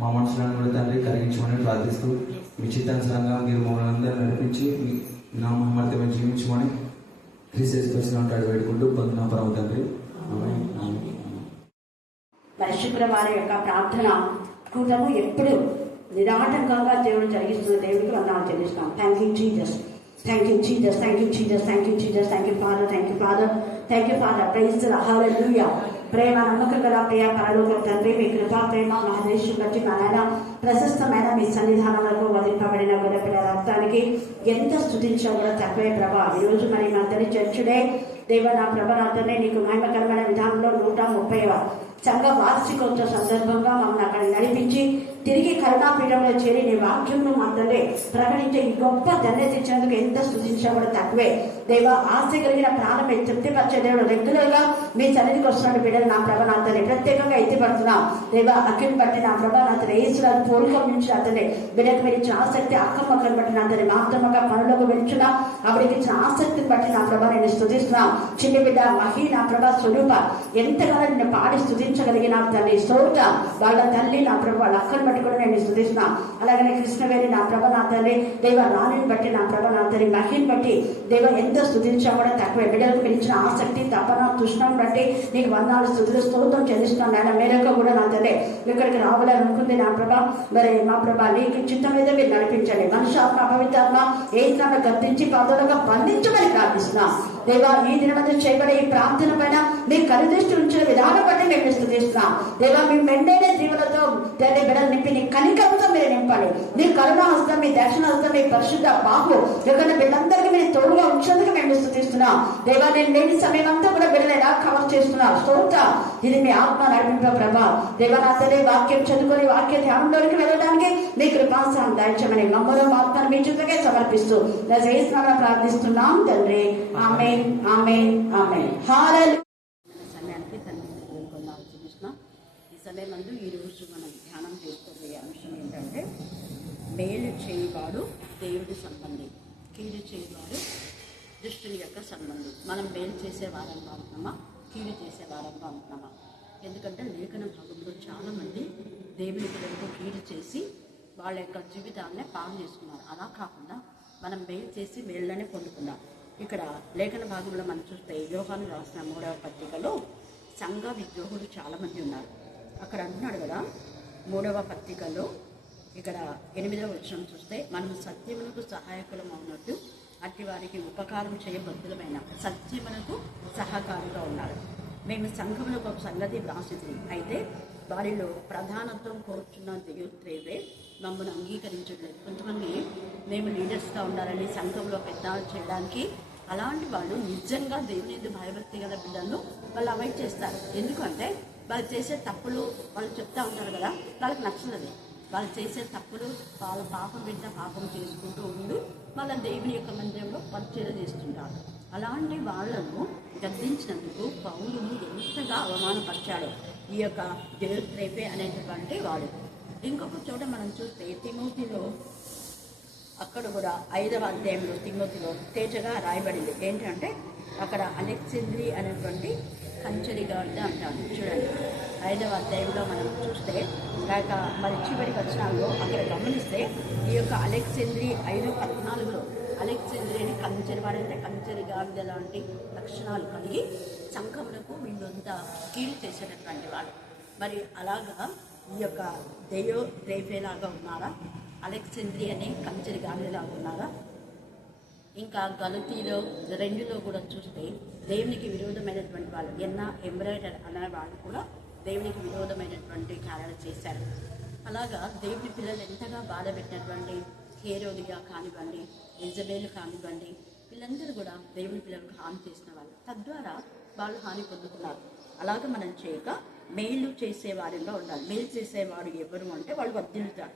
మా మనసులను కూడా తండ్రి కలిగించమని ప్రార్థిస్తూ మీ చిత్తానుసారంగా మీరు మమ్మల్ని అందరూ నడిపించి నా మహమ్మర్తమైన జీవించమని క్రీస్తు ఉంటాడు వేడుకుంటూ పొందిన పరమ తండ్రి. మరి శుక్రవారం యొక్క ప్రార్థన కూటము ఎప్పుడు నిరాటంకంగా దేవుడు జరిగిస్తున్న దేవుడికి వందనాలు చెల్లిస్తాం. Thank you Jesus, thank you Jesus, thank you Jesus, thank you Jesus, thank you father, thank you father, thank you father. Praise the Lord, hallelujah. ప్రేమ నమ్మకం గల ప్రియ పరలోక తండ్రి, మీ కృపా ప్రేమ మహదేశం బట్టి మన ప్రశస్తమైన మీ సన్నిధానాలకు వదిలిపబడిన గొడవల రక్తానికి ఎంత స్తుతించా కూడా తక్కువే ప్రభా. ఈరోజు మరి మా అందరి చర్చుడే దేవ నా ప్రభానే నీకు మహిమకరమైన విధానంలో 130వ సంఘ వార్షికోత్సవ సందర్భంగా మమ్మల్ని అక్కడ నడిపించి తిరిగి కరుణాపీఠంలో చేరి నీ వాక్యంను అందరే ప్రకటించే ఈ గొప్ప ధన్యత ఇచ్చినందుకు ఎంత స్తుతించా కూడా తక్కువే దేవ. ఆస్తి కలిగిన ప్రాణం తృప్తిపరిచే దేవుడు రెగ్యులర్ గా మీ సన్నిధికి వస్తున్న బిడ్డలు నా ప్రభానాథని ప్రత్యేకంగా ఎత్తిపడుతున్నాం దేవ. అక్కని బట్టి నా ప్రభానాథని ఏసుల పూర్వకం నుంచి అతని బిడ్డకు మీరు ఇచ్చిన ఆసక్తి అక్కమ్మక్కని బట్టి నా అతని మాత్రమగా పనులకు వెళ్తున్నా ఆవిడకి ఇచ్చిన ఆసక్తిని బట్టి నా ప్రభా నేను స్తుతిస్తున్నాం. చిన్న బిడ్డ మహి నా ప్రభా స్వరూప ఎంతగానో నిన్ను పాడి స్తుతించగలిగిన తల్లి స్తోత వాళ్ళ తల్లి నా ప్రభా వాళ్ళ అక్కని బట్టి కూడా నేను స్తుతిస్తున్నాం. అలాగనే కృష్ణవేణి నా ప్రభానాథని దేవ రాణిని బట్టి నా ప్రభానాథని మహిని బట్టి దేవ ఎంత స్తుతించా కూడా తక్కువే. బిడ్డలకు మీరు ఇచ్చిన ఆసక్తి తపన తృష్ణం బట్టి నీకు వందనాలు స్తుతులు స్తోత్రం చెల్లిస్తున్నాను. ఆయన మేరకు కూడా నా తల్లి ఇక్కడికి రావాలనుకుంది నా ప్రభా. మరి మా ప్రభా నీకు చిత్తం మీద మీరు నడిపించండి. మనుషాత్మ పవిత్రాత్మ ఏ శ్రమ గర్తించి పాదాలుగా బంధించమని ప్రార్థిస్తున్నాం దేవా. ఈ దినమందు చేయబడే ఈ ప్రార్థన పైన మీ కనుదృష్టి ఉంచిన విధానం బట్టి మేము స్తుతిస్తున్నాం దేవా. మీ మెండైన జీవులతో తల్లి బిడ్డలు నింపి నీ కనికరంతో మీరు నింపాలి. నీ కరుణ హస్తం, మీ దర్శన హస్తం, మీ పరిశుద్ధ బాహు ఇక్కడ బిడ్డలందరికీ మీరు తోడుగా ఉంచేందుకు మేము స్తుతిస్తున్నాం దేవా. నేను లేని సమయం అంతా కూడా బిడ్డలు ఎలా కవర్ చేస్తున్నారు స్తోత్ర. ఇది మీ ఆత్మ నడిపింప ప్రభా దేవా. నా తల్లి వాక్యం చదువుకొని వాక్య ధ్యానంలోకి వెళ్ళడానికి మీ కృపాసనం దాయించమని మమ్మల్ని ఆత్మను మీ చుట్టకే సమర్పిస్తూ చేస్తున్నామని ప్రార్థిస్తున్నాం తండ్రి. ఆమేన్ ఆమేన్ ఆమేన్. హల్లెలూయా. సమయానికి తండ్రి కొందాం చూపిస్తున్నాం. ఈ సమయం అందు ఈరోజు మనం ధ్యానం చేసుకోబోయే అంశం ఏంటంటే మేలు చేయవాడు దేవుడి సంబంధి, కీడు చేయవాడు దుష్టుని యొక్క సంబంధి. మనం మేలు చేసే వారంగా ఉంటున్నామా, కీడు చేసే వారంగా ఉంటున్నామా? ఎందుకంటే లేఖన భాగంలో చాలామంది దేవుని పిల్లలకు కీడు చేసి వాళ్ళ యొక్క జీవితాన్ని పాడు చేసుకున్నారు. అలా కాకుండా మనం మేలు చేసి మేళ్ళనే పొందుకున్నాం. ఇక్కడ లేఖన భాగంలో మనం చూస్తే యోహాను రాసిన 3వ పత్రికలో సంఘ విద్రోహులు చాలామంది ఉన్నారు. అక్కడ అంటున్నాడు కదా 3వ పత్రికలో ఇక్కడ 8వ వచనం చూస్తే మనం సత్యమునకు సహాయకులం అవునట్టు అట్టి వారికి ఉపకారం చేయబద్దులమైన సత్యమునకు సహకారుగా ఉన్నారు. మేము సంఘంలో ఒక సంగతి వ్రాసింది అయితే వారిలో ప్రధానత్వం కోరుచున్న దిగుత్రేవే మమ్మల్ని అంగీకరించట్లేదు. కొంతమంది మేము లీడర్స్గా ఉండాలని సంఘంలో పెద్ద చేయడానికి అలాంటి వాళ్ళు నిజంగా దేవుని భయభక్తి గల బిడ్డలను వాళ్ళు అవాయిడ్ చేస్తారు. ఎందుకంటే వాళ్ళు చేసే తప్పులు వాళ్ళు చెప్తా ఉంటారు కదా, వాళ్ళకి నచ్చలేదు. వాళ్ళు చేసే తప్పులు వాళ్ళ పాపం బిడ్డ పాపం చేసుకుంటూ ఉండి వాళ్ళ దేవుని యొక్క మందిరంలో పరిచయం చేస్తుంటారు. అలాంటి వాళ్ళను గద్దించినందుకు పౌలుని ఎంతగా అవమానపరిచాడు ఈ యొక్క జయోత్రేపే అనేటటువంటి వాడు. ఇంకొక చోట మనం చూస్తే తిమోతిలో, అక్కడ కూడా 5వ అధ్యాయంలో తిమోతిలో తేజగా రాయబడింది ఏంటంటే, అక్కడ అలెగ్జాంద్రి అనేటువంటి కంచెరిగాడిద అంటారు. చూడండి 5వ అధ్యాయంలో మనం చూస్తే మరి చివరి వచనాల్లో అక్కడ గమనిస్తే ఈ యొక్క అలెగ్జాంద్రి 5:14లో అలెగ్జాంద్రిని కంచెరివాడంటే కంచెరిగాడిద లాంటి లక్షణాలు కలిగి సంఘములకు వీళ్ళంతా కీడు చేసేటటువంటి వాడు. మరి అలాగా ఈ యొక్క జయోత్రేపేలాగా ఉన్నారా, అలెగ్జాంద్రి అనే కంచెరిగాడిలాగా ఉన్నారా? ఇంకా గలతీలో 2లో కూడా చూస్తే దేవునికి విరోధమైనటువంటి వాళ్ళు ఎంబ్రాయిడర్ అనే వాళ్ళు కూడా దేవునికి విరోధమైనటువంటి కార్యాలు చేశారు. అలాగా దేవుని పిల్లలు ఎంతగా బాధ పెట్టినటువంటి హేరోదిగా కానివ్వండి, ఇజబేలు కానివ్వండి, వీళ్ళందరూ కూడా దేవుని పిల్లలకు హాని చేసిన వాళ్ళు. తద్వారా వాళ్ళు హాని పొందుతున్నారు. అలాగ మనం చేయక మేలు చేసేవారిలో ఉండాలి. మేలు చేసేవాడు ఎవరు అంటే వాళ్ళు వర్ధిల్లుతారు.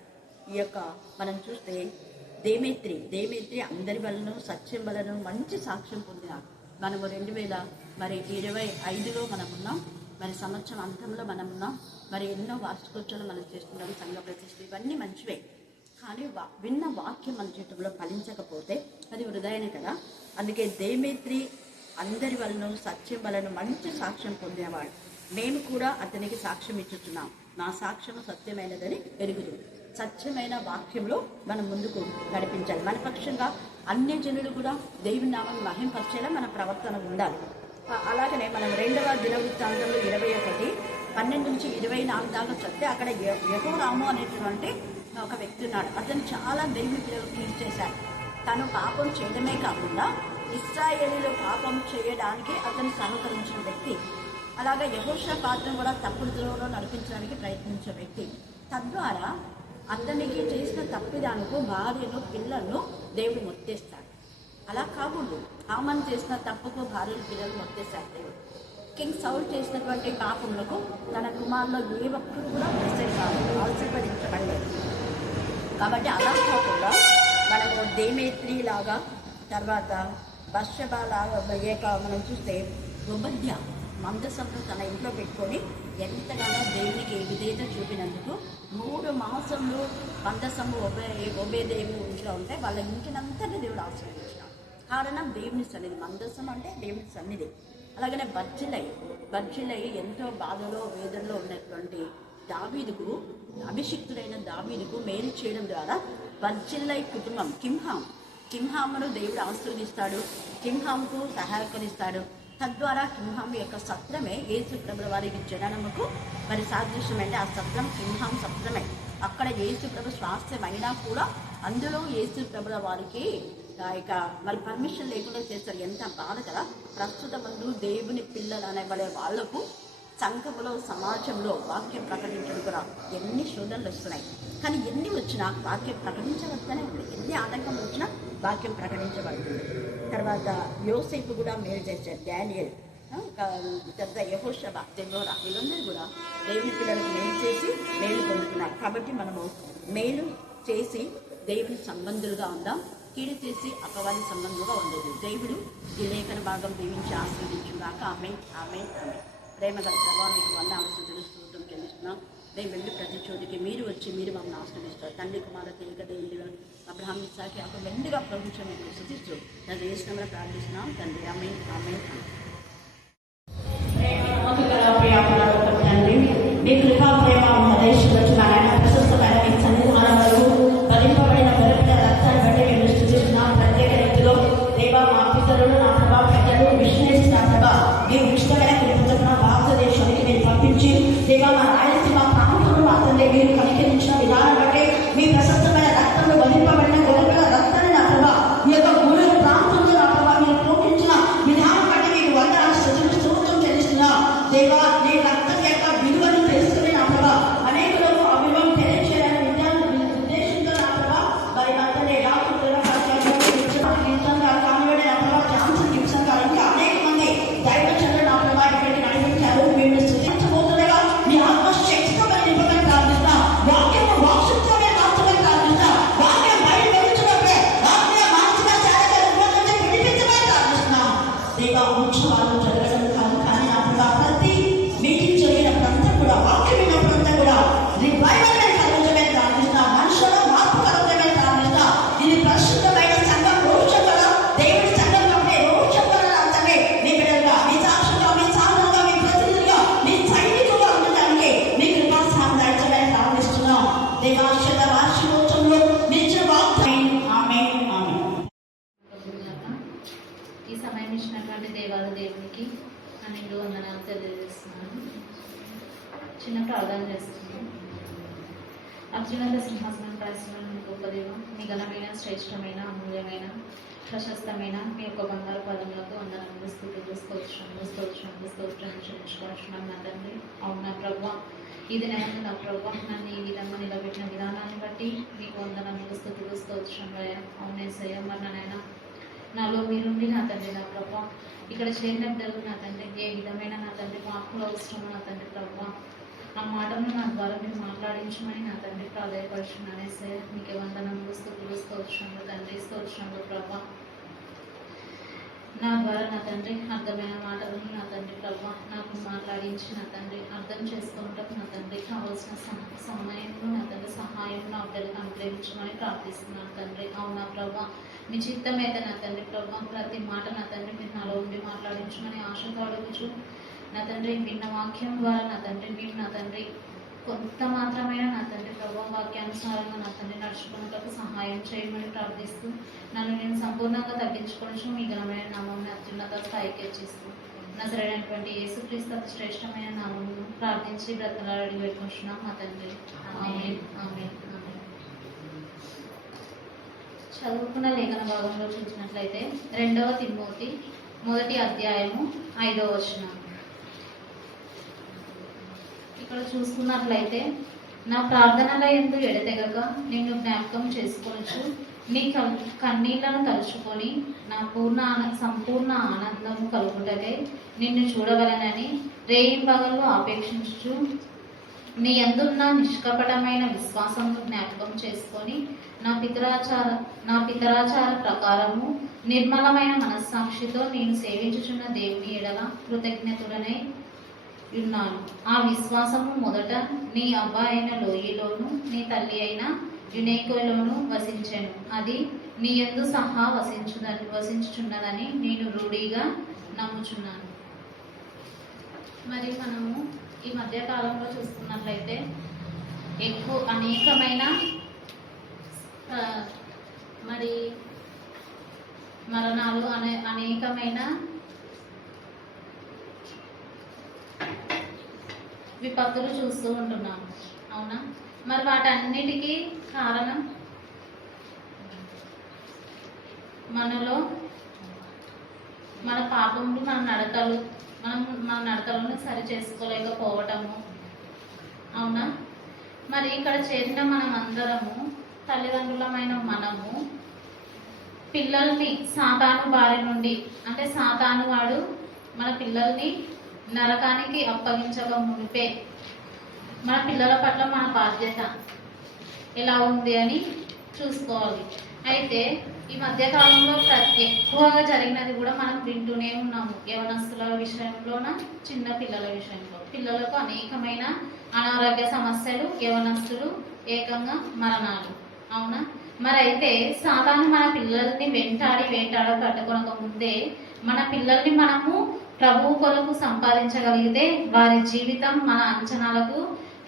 ఈ యొక్క మనం చూస్తే దేమేత్రి అందరి వలన సత్యం వలన మంచి సాక్ష్యం పొందినారు. మనము 2025లో మనం ఉన్నాం. మరి సంవత్సరం అంతంలో మనం ఉన్నాం. మరి ఎన్నో వార్షికోత్సవాలు మనం చేస్తున్నాం, సంఘ ప్రతిష్ఠ, ఇవన్నీ మంచివే. కానీ విన్న వాక్యం మన జీవితంలో ఫలించకపోతే అది వృధాయనే కదా. అందుకే దేమేత్రి అందరి వలన సత్యం వలన మంచి సాక్ష్యం పొందేవాడు. మేము కూడా అతనికి సాక్ష్యం ఇచ్చుతున్నాం. నా సాక్ష్యము సత్యమైనదని ఎరుగుదు. సత్యమైన వాక్యంలో మనం ముందుకు నడిపించాలి. మన పక్షంగా అన్య జనులు కూడా దేవుని నామాన్ని మహింపరిచేలా మన ప్రవర్తన ఉండాలి. అలాగనే మనం 2వ దినవృత్తాంతంలో 21:12-24 దాకా చదివితే అక్కడ యెహోరాము అనేటువంటి ఒక వ్యక్తి ఉన్నాడు. అతను చాలా దేవుని పిల్లలకు కీడు చేశాడు. తను పాపం చేయడమే కాకుండా ఇశ్రాయేలీయులు పాపం చేయడానికి అతను సహకరించిన వ్యక్తి. అలాగే యెహోషాపాతును కూడా తప్పుడులో నడిపించడానికి ప్రయత్నించే వ్యక్తి. తద్వారా అతనికి చేసిన తప్పిదానికి భార్యను పిల్లలను దేవుడు మొత్తేస్తాడు. అలా కాకుండా హామాను చేసిన తప్పుకు భార్యలు పిల్లలు మొత్తేస్తాడు దేవుడు. కింగ్ సౌల్ చేసినటువంటి పాపములకు తన కుమారులో ఏ ఒక్కరు కూడా ఆశీర్వదించబడలేదు. కాబట్టి అలా కాకుండా మనము దేమేత్రి లాగా, తర్వాత బత్షెబా లాగా మనం చూస్తే ఉపధ్య మందసంలో తన ఇంట్లో పెట్టుకొని ఎంతగానో దేవునికి విధేయత చూపినందుకు 3 మాసంలో మందసము ఒబేదేవి ఇంట్లో ఉంటే వాళ్ళ ఇంటినంతటి దేవుడు ఆశీర్వదించాడు. కారణం దేవుని సన్నిధి. మందసం అంటే దేవుని సన్నిధి. అలాగనే బర్జిలై ఎంతో బాధలో వేదనలో ఉన్నటువంటి దావీదుకు, అభిషిక్తుడైన దావీదుకు మేలు చేయడం ద్వారా బర్జిల్లై కుటుంబం కింహామును దేవుడు ఆశీర్వదిస్తాడు. కింహాముకు సహాయకరిస్తాడు. తద్వారా కింహాం యొక్క సత్రమే యేసు ప్రభుల వారికి జననముకు మరి సాదృశ్యమంటే ఆ సత్రం కింహాం సత్రమే. అక్కడ యేసు ప్రభు స్వాస్థ్యమైనా కూడా అందులో యేసు ప్రభుల వారికి ఇక మరి పర్మిషన్ లేకుండా చేస్తారు. ఎంత బాధ కదా. ప్రస్తుత ముందు దేవుని పిల్లలు అనేబడే వాళ్లకు సంఘములో, సమాజంలో వాక్యం ప్రకటించడం కూడా ఎన్ని శోధనలు వస్తున్నాయి. కానీ ఎన్ని వచ్చినా వాక్యం ప్రకటించవద్దనే ఉంది. ఎన్ని ఆటంకం వచ్చినా వాక్యం ప్రకటించబడుతుంది. తర్వాత యోసేపు కూడా మేలు చేశారు. డానియల్, తర్వాత యెహోషువ, దెబోరా, వీళ్ళందరూ కూడా దేవుని పిల్లలకు మేలు చేసి మేలు పొందుతున్నారు. కాబట్టి మనము మేలు చేసి దేవుని సంబంధులుగా ఉందాం, కీడు చేసి అపవాది సంబంధులుగా ఉండదు. దేవుడు ఈ లేఖన భాగం దీవించి ఆశీర్వదించుగాక. ఆమేన్, ఆమేన్, ఆమేన్. ప్రేమగల ప్రభావం మీకు వందనాలు స్తుతులు చెల్లిస్తున్నాం. మేము వెళ్ళి ప్రతి చోటికి మీరు వచ్చి మీరు మమ్మల్ని ఆశీర్వదిస్తారు. తండ్రి కుమార తేలిక దేవుడిగా అబ్రహాం ఇస్సాకి అప్పుడు మెండుగా ప్రభుత్వం మీకు స్తుతిస్తూ నా దేశంలో ప్రార్థిస్తున్నాం తండ్రి. ఆమేన్, ఆమేన్. తండ్రి మీ కృపా ప్రేమ దేశంలో ప్రశస్తమైన మీ సన్నిధానాలు భరింపబడిన రక్తాన్ని బట్టి మేము స్తుతిస్తున్నాం. ప్రత్యేక రీతిలో దేవా మా పితరులు, నా ప్రభా పెద్దలు విశ్లేషించిన ప్రభా మీరు ఇష్టమైన భారతదేశానికి నేను పంపించి దేవా మా రాయలసీమ ప్రాంతంలో అతన్ని మీరు కనికరించిన విధానం బట్టి మీ ప్రశస్తమైన రక్తంలో వహింపబడిన గొడవల రక్తాన్ని నా ప్రభా ఈ యొక్క గూడెం ప్రాంతంలో నా ప్రభా మీరు ప్రోక్షించిన విధానం బట్టి మీకు సమయం ఇచ్చినటువంటి దేవాల దేవునికి నేను వందనాలు తెలియజేస్తున్నాను. చిన్న ప్రార్థన చేస్తున్నాను. అర్జునుల సింహాసనం రాసిన గొప్ప దేవం, మీ ఘనమైన శ్రేష్టమైన అమూల్యమైన ప్రశస్తమైన మీ యొక్క బంగారు పదములకు వందనాలు స్థుతులు స్తోత్రం చెల్లించుకోవచ్చున్నాం నా తండ్రి. అవునా ప్రభా, ఇది నేను నా ప్రభా నన్ను ఈ విధంగా నిలబెట్టిన విధానాన్ని బట్టి మీకు వందనములు స్థుతులు స్తోత్రంగా. అవునేసయ్య, మరి నాయన నాలో మీరుండి నా తండ్రి నా ప్రభా ఇక్కడ చేరినప్పుడు నా తండ్రి ఏ విధమైన నా తండ్రి మార్పులు అవసరమో నా తండ్రి ప్రభా ఆ మాటను నా ద్వారా మీరు మాట్లాడించమని నా తండ్రి ప్రాధాయపడుచున్నానే సార్. మీకు వందనములు స్థుతులు స్తోత్రంలో తండ్రి స్తోత్రంలో ప్రభా నా ద్వారా నా తండ్రి అర్థమైన మాటలను నా తండ్రి ప్రభా నాకు మాట్లాడించి నా తండ్రి అర్థం చేసుకుంటూ నా తండ్రి కావాల్సిన సమయంలో నా తండ్రి సహాయం నా బిడ్డలకు అనుగ్రహించమని ప్రార్థిస్తున్నాను తండ్రి. అవునా ప్రభా, మీ చిత్తమైతే నా తండ్రి ప్రభా ప్రతి మాట నా తండ్రి మీరు నాలో ఉండి మాట్లాడించమని ఆశతో అడుగుచు నా తండ్రి విన్న వాక్యం ద్వారా నా తండ్రి మేము నా తండ్రి కొంత మాత్రమైన నా తండ్రి ప్రభావ వాక్యానుసారంగా నా తండ్రి నడుచుకున్నట్టు సహాయం చేయమని ప్రార్థిస్తూ నన్ను నేను సంపూర్ణంగా తగ్గించుకోవచ్చు మీ ఘనమైన నామం అత్యున్నత స్థాయికి హెచ్చిస్తూ నా సరైనటువంటి యేసుక్రీస్తు అతి శ్రేష్టమైన నామమును ప్రార్థించి బ్రతలాడి పెట్టుకుంటున్నాం మా తండ్రి. ఆమేన్ ఆమేన్ ఆమేన్. చదువుకున్న లేఖన భాగంలో చూసినట్లయితే 2వ తిమోతి 1వ అధ్యాయము 5వ వచనం. ఇక్కడ చూసుకున్నట్లయితే నా ప్రార్థనల యందు ఎడతెగక నిన్ను జ్ఞాపకం చేసుకోవచ్చు, నీ కన్నీళ్లను తలుచుకొని నా సంపూర్ణ ఆనందము కలుగుటకై నిన్ను చూడవలనని రేయింబగళ్ళు ఆపేక్షించు నీ యందున్న నిష్కపటమైన విశ్వాసమును జ్ఞాపకం చేసుకొని నా పితరాచార ప్రకారము నిర్మలమైన మనస్సాక్షితో నేను సేవించుచున్న దేవుని ఎడల కృతజ్ఞతుడనై ఉన్నాను. ఆ విశ్వాసము మొదట నీ అబ్బా అయిన లోయలోను నీ తల్లి అయిన యునేకోలోను వసించెను. అది నీ యందు సహా వసించుచున్నదని నేను రూఢిగా నమ్ముచున్నాను. మరి మనము ఈ మధ్య కాలంలో చూసుకున్నట్లయితే అనేకమైన మరి మరణాలు అనేకమైన విపత్తులు చూస్తూ ఉంటున్నాము. అవునా? మరి వాటన్నిటికీ కారణం మనలో మన పాపములు మన నడతలను సరి చేసుకోలేకపోవటము. అవునా? మరి ఇక్కడ చేరిన మనం అందరము తల్లిదండ్రులమైన మనము పిల్లల్ని సాతాను బారి నుండి, అంటే సాతాను వాడు మన పిల్లల్ని నరకానికి అప్పగించక మునిపే మన పిల్లల పట్ల మన బాధ్యత ఎలా ఉంది అని చూసుకోవాలి. అయితే ఈ మధ్యకాలంలో ఎక్కువగా జరిగినది కూడా మనం వింటూనే ఉన్నాము. యవనస్తుల విషయంలోన, చిన్న పిల్లల విషయంలో పిల్లలకు అనేకమైన అనారోగ్య సమస్యలు, యవనస్తులు ఏకంగా మరణాలు. అవునా? మరి అయితే సాధారణ మన పిల్లల్ని వెంటాడ పట్టుకొనక ముందే మన పిల్లల్ని మనము ప్రభువు కొరకు సంపాదించగలిగితే వారి జీవితం మన అంచనాలకు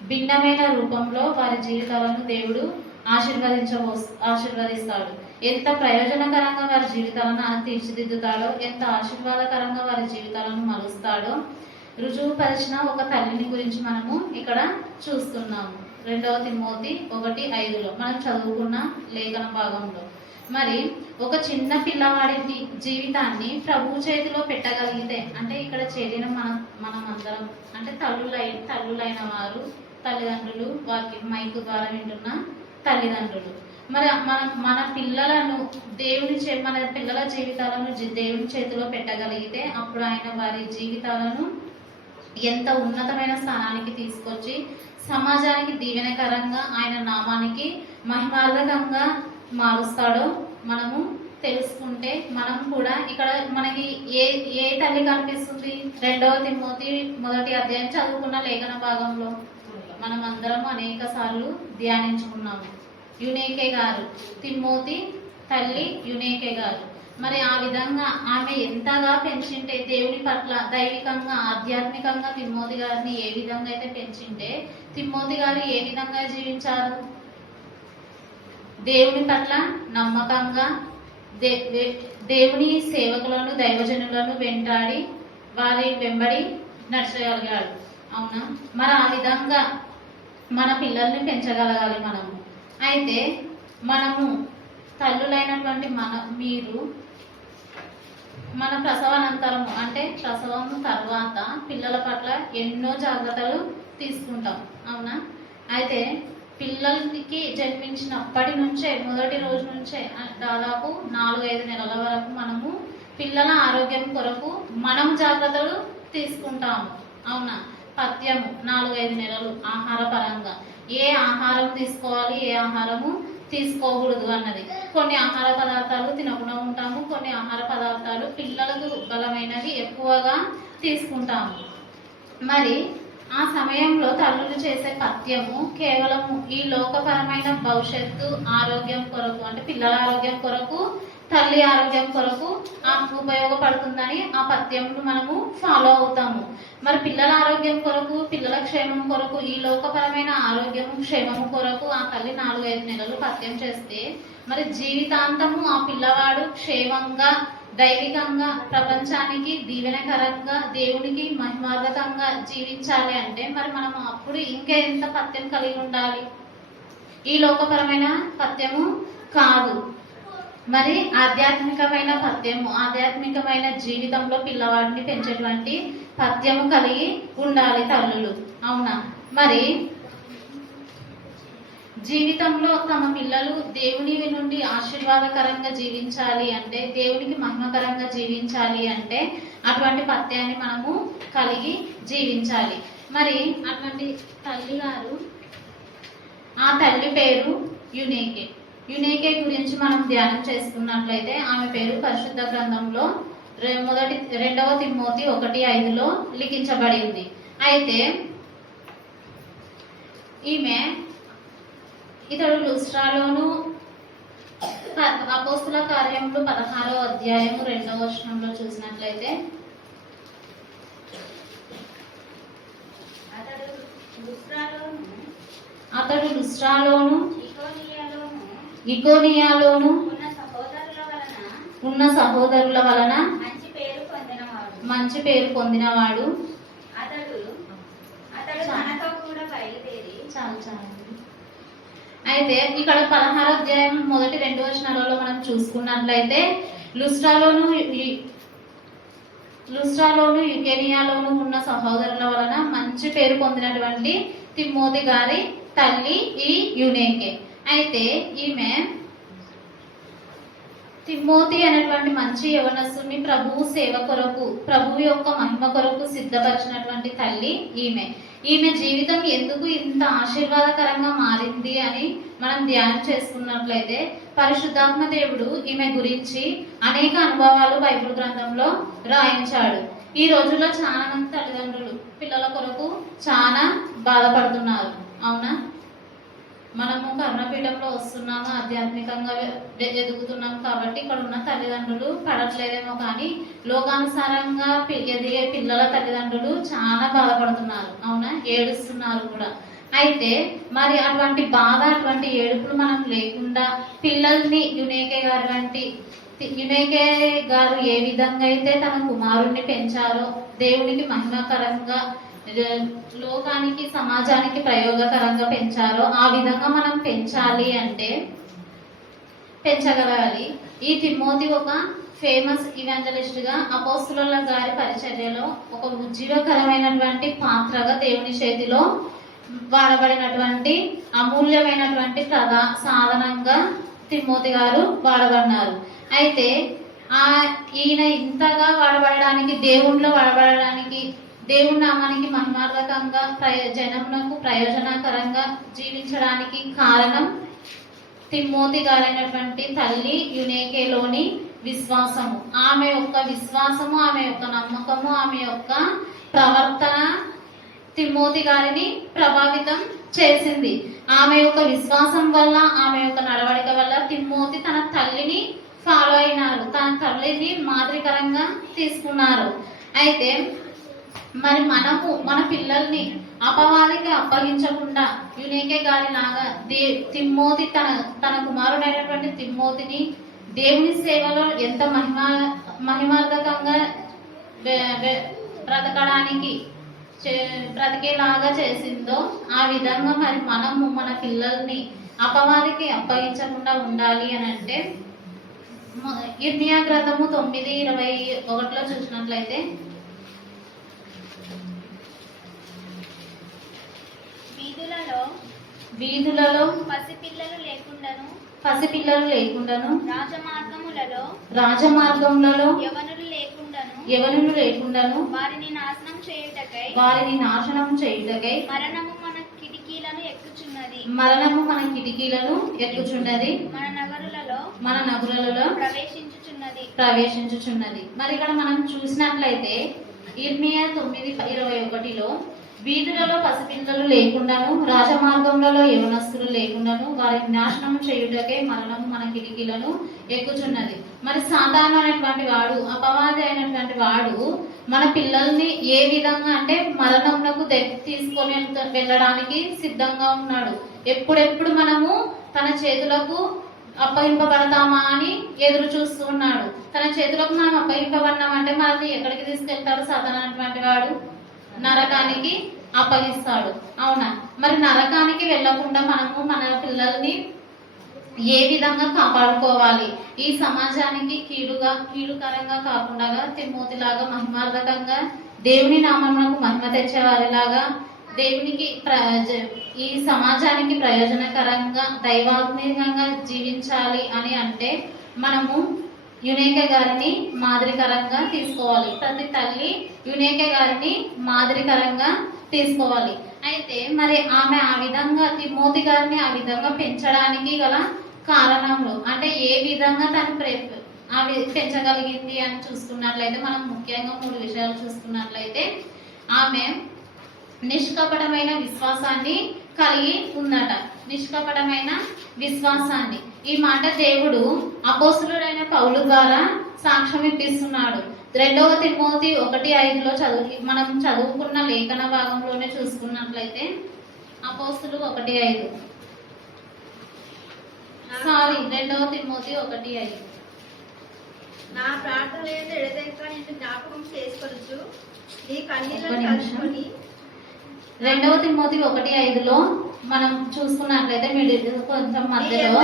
భిన్నమైన రూపంలో వారి జీవితాలను దేవుడు ఆశీర్వదిస్తాడు. ఎంత ప్రయోజనకరంగా వారి జీవితాలను తీర్చిదిద్దుతాడో, ఎంత ఆశీర్వాదకరంగా వారి జీవితాలను మలుస్తాడో రుజువుపరిచిన ఒక తల్లిని గురించి మనము ఇక్కడ చూస్తున్నాము. 2వ తిమోతి 1:5 మనం చదువుకున్న లేఖన భాగంలో. మరి ఒక చిన్న పిల్లవాడి జీవితాన్ని ప్రభు చేతిలో పెట్టగలిగితే, అంటే ఇక్కడ చేరిన మనం అందరం అంటే తల్లులైన వారు, తల్లిదండ్రులు, వారికి మైకు ద్వారా వింటున్న తల్లిదండ్రులు, మరి మన పిల్లలను మన పిల్లల జీవితాలను దేవుని చేతిలో పెట్టగలిగితే అప్పుడు ఆయన వారి జీవితాలను ఎంత ఉన్నతమైన స్థానానికి తీసుకొచ్చి సమాజానికి దీవెనకరంగా ఆయన నామానికి మహిమార్థకంగా మారుస్తాడో మనము తెలుసుకుంటే మనం కూడా ఇక్కడ మనకి ఏ తల్లి కనిపిస్తుంది? 2వ తిమోతి 1వ అధ్యాయం చదువుకున్న లేఖన భాగంలో మనం అందరం అనేక సార్లు ధ్యానించుకున్నాము. యునేకే గారు, తిమోతి తల్లి యునేకే గారు. మరి ఆ విధంగా ఆమె ఎంతగా పెంచింటే దేవుని పట్ల దైవికంగా, ఆధ్యాత్మికంగా తిమోతి గారిని ఏ విధంగా అయితే పెంచింటే తిమోతి గారు ఏ విధంగా జీవించారు? దేవుని పట్ల నమ్మకంగా దేవుని సేవకులను దైవజనులను వెంటాడి వారి వెంబడి నడచగలిగాడు. అవునా? మరి ఆ విధంగా మన పిల్లల్ని పెంచగలగాలి మనము. అయితే మనము తల్లులైనటువంటి మీరు మన ప్రసవానంతరము అంటే ప్రసవము తర్వాత పిల్లల పట్ల ఎన్నో జాగ్రత్తలు తీసుకుంటాం. అవునా? అయితే పిల్లలకి జన్మించినప్పటి నుంచే మొదటి రోజు నుంచే దాదాపు 4-5 నెలల వరకు మనము పిల్లల ఆరోగ్యం కొరకు మనం జాగ్రత్తలు తీసుకుంటాము. అవునా? పథ్యము 4-5 నెలలు ఆహార పరంగా ఏ ఆహారం తీసుకోవాలి, ఏ ఆహారము తీసుకోకూడదు అన్నది. కొన్ని ఆహార పదార్థాలు తినకుండా ఉంటాము, కొన్ని ఆహార పదార్థాలు పిల్లలకు బలమైనవి ఎక్కువగా తీసుకుంటాము. మరి ఆ సమయంలో తల్లులు చేసే పథ్యము కేవలము ఈ లోకపరమైన భవిష్యత్తు ఆరోగ్యం కొరకు అంటే పిల్లల ఆరోగ్యం కొరకు, తల్లి ఆరోగ్యం కొరకు ఉపయోగపడుతుందని ఆ పథ్యమును మనము ఫాలో అవుతాము. మరి పిల్లల ఆరోగ్యం కొరకు, పిల్లల క్షేమం కొరకు, ఈ లోకపరమైన ఆరోగ్యము క్షేమము కొరకు ఆ తల్లి 4-5 నెలలు పథ్యం చేస్తే మరి జీవితాంతము ఆ పిల్లవాడు క్షేమంగా, దైవికంగా, ప్రపంచానికి దీవెనకరంగా, దేవునికి మహిమార్థకంగా జీవించాలి అంటే మరి మనం అప్పుడు ఇంకా ఎంత పథ్యం కలిగి ఉండాలి? ఈ లోకపరమైన పథ్యము కాదు, మరి ఆధ్యాత్మికమైన పథ్యము, ఆధ్యాత్మికమైన జీవితంలో పిల్లవాడిని పెంచేటువంటి పథ్యము కలిగి ఉండాలి తల్లులు. అవునా? మరి జీవితంలో తమ పిల్లలు దేవుని నుండి ఆశీర్వాదకరంగా జీవించాలి అంటే, దేవునికి మహిమకరంగా జీవించాలి అంటే అటువంటి పథ్యాన్ని మనము కలిగి జీవించాలి. మరి అటువంటి తల్లి గారు, ఆ తల్లి పేరు యునేకే. యునేకే గురించి మనం ధ్యానం చేసుకున్నట్లయితే ఆమె పేరు పరిశుద్ధ గ్రంథంలో 2 తిమోతి 1:5 లిఖించబడింది. అయితే ఇతడు లుస్ట్రాలోను అపోస్తుల కార్యములు 16వ అధ్యాయము 2వ వచనంలో చూసినట్లయితే అతడు లుస్ట్రాలోను ఇకోనియాలోను ఉన్న సహోదరుల వలన మంచి పేరు పొందినవాడు. అయితే ఇక్కడ 16వ అధ్యాయం మొదటి 2 వచనాలలో మనం చూసుకున్నట్లయితే లుస్ట్రాలోను యుకేనియాలోను ఉన్న సహోదరుల వలన మంచి పేరు పొందినటువంటి తిమోతి గారి తల్లి ఈ యునేకే. అయితే ఈమె తిమోతి అనేటువంటి మంచి యవనస్తుని ప్రభువు సేవ కొరకు, ప్రభువు యొక్క మహిమ కొరకు సిద్ధపరిచినటువంటి తల్లి ఈమె జీవితం ఎందుకు ఇంత ఆశీర్వాదకరంగా మారింది అని మనం ధ్యానం చేసుకున్నట్లయితే పరిశుద్ధాత్మ దేవుడు ఈమె గురించి అనేక అనుభవాలు బైబిల్ గ్రంథంలో రాయించాడు. ఈ రోజుల్లో చాలా మంది తల్లిదండ్రులు పిల్లల కొరకు చాలా బాధపడుతున్నారు. అవునా? మనము కరుణపీఠంలో వస్తున్నాము, ఆధ్యాత్మికంగా ఎదుగుతున్నాము కాబట్టి ఇక్కడ ఉన్న తల్లిదండ్రులు పడట్లేదేమో, కానీ లోకానుసారంగా ఎదిగే పిల్లల తల్లిదండ్రులు చాలా బాధపడుతున్నారు. అవునా? ఏడుస్తున్నారు కూడా. అయితే మరి అటువంటి బాధ, అటువంటి ఏడుపులు మనం లేకుండా పిల్లల్ని యునేకే గారు ఏ విధంగా అయితే తన కుమారుణ్ణి పెంచారో, దేవునికి మహిమకరంగా, లోకానికి సమాజానికి ప్రయోగకరంగా పెంచారో ఆ విధంగా మనం పెంచాలి అంటే పెంచగలగాలి. ఈ తిమోతి ఒక ఫేమస్ ఇవాంజలిస్ట్ గా అపోస్తుల గారి పరిచర్యలో ఒక ఉజ్జీవకరమైనటువంటి పాత్రగా దేవుని చేతిలో వాడబడినటువంటి అమూల్యమైనటువంటి సాధనంగా తిమోతి గారు వాడబడినారు. అయితే ఈయన ఇంతగా వాడబడడానికి, దేవుణ్ణిలో వాడబడడానికి, దేవుని నామానికి మహిమార్థకంగా జనమునకు ప్రయోజనకరంగా జీవించడానికి కారణం తిమోతి గారైనటువంటి తల్లి యునేకేలోని విశ్వాసము. ఆమె యొక్క విశ్వాసము, ఆమె యొక్క నమ్మకము, ఆమె యొక్క ప్రవర్తన తిమోతి గారిని ప్రభావితం చేసింది. ఆమె యొక్క విశ్వాసం వల్ల, ఆమె యొక్క నడవడిక వల్ల తిమోతి తన తల్లిని ఫాలో అయినారు, తన తల్లిని మాదిరికరంగా తీసుకున్నారు. అయితే మరి మనము మన పిల్లల్ని అపవాదికి అప్పగించకుండా యునేకే గారి లాగా తిమోతి తన కుమారుడైనటువంటి తిమోతిని దేవుని సేవలో ఎంత మహిమార్థకంగా బ్రతకడానికి బ్రతికేలాగా చేసిందో ఆ విధంగా మరి మనము మన పిల్లల్ని అపవాదికి అప్పగించకుండా ఉండాలి అని అంటే ఇర్మియా గ్రంథము 9:21 చూసినట్లయితే, వీధులలో పసిపిల్లలు లేకుండాను రాజమార్గములలో యవనులు లేకుండాను వారిని నాశనం చేయుటకై మరణము మన కిటికీలను ఎక్కుచున్నది మన నగరులలో ప్రవేశించుచున్నది. మరి ఇక్కడ మనం చూసినట్లయితే ఇర్మియా 9:21 వీధులలో పసిపిల్లలు లేకుండాను రాజమార్గంలో యవనస్తులు లేకుండాను వారిని నాశనం చేయుటకే మరణము మన కిటికీలను ఎక్కుచున్నది. మరి సాతాను అనేటువంటి వాడు, అపవాది అయినటువంటి వాడు మన పిల్లల్ని ఏ విధంగా అంటే మరణంకు తీసుకొని వెళ్ళడానికి సిద్ధంగా ఉన్నాడు. ఎప్పుడెప్పుడు మనము తన చేతులకు అప్పగింపబడతామా అని ఎదురు చూస్తూ ఉన్నాడు. తన చేతులకు మనం అప్పగింపబడినామంటే మనల్ని ఎక్కడికి తీసుకెళ్తాడు సాతాను అనేటువంటి వాడు? నరకానికి అప్పగిస్తాడు. అవునా? మరి నరకానికి వెళ్ళకుండా మనము మన పిల్లల్ని ఏ విధంగా కాపాడుకోవాలి? ఈ సమాజానికి కీడుకరంగా కాకుండా తిమోతిలాగా మహిమార్థకంగా దేవుని నామమునకు మహిమ తెచ్చేవారిలాగా దేవునికి ఈ సమాజానికి ప్రయోజనకరంగా దైవాత్మకంగా జీవించాలి అని అంటే మనము యునేక గారిని మాదిరికరంగా తీసుకోవాలి. ప్రతి తల్లి యునేక గారిని మాదిరికరంగా తీసుకోవాలి. అయితే మరి ఆమె ఆ విధంగా తిమోతి గారిని ఆ విధంగా పెంచడానికి గల కారణంలో అంటే ఏ విధంగా తను పెంచగలిగింది అని చూసుకున్నట్లయితే మనం ముఖ్యంగా 3 విషయాలు చూసుకున్నట్లయితే ఆమె నిష్కపటమైన విశ్వాసాన్ని కలిగి ఉందట. నిష్కపటమైన విశ్వాసాన్ని. ఈ మాట దేవుడు అపోస్తలుడైన పౌలు ద్వారా సాక్ష్యం ఇప్పిస్తున్నాడు. 2 తిమోతి 1:5 మనం చదువుకున్న లేఖన భాగంలోనే చూసుకున్నట్లయితే అపోస్తలు 1:5 2 తిమోతి 1:5 నా ప్రార్థన ఎడతెగక నిన్ను జ్ఞాపకం చేసుకొనుచు నీ కన్నీళ్లను తలుచుకొని 2 తిమోతి 1:5 మనం చూసుకున్నట్లయితే మీరు కొంచెం మధ్యలో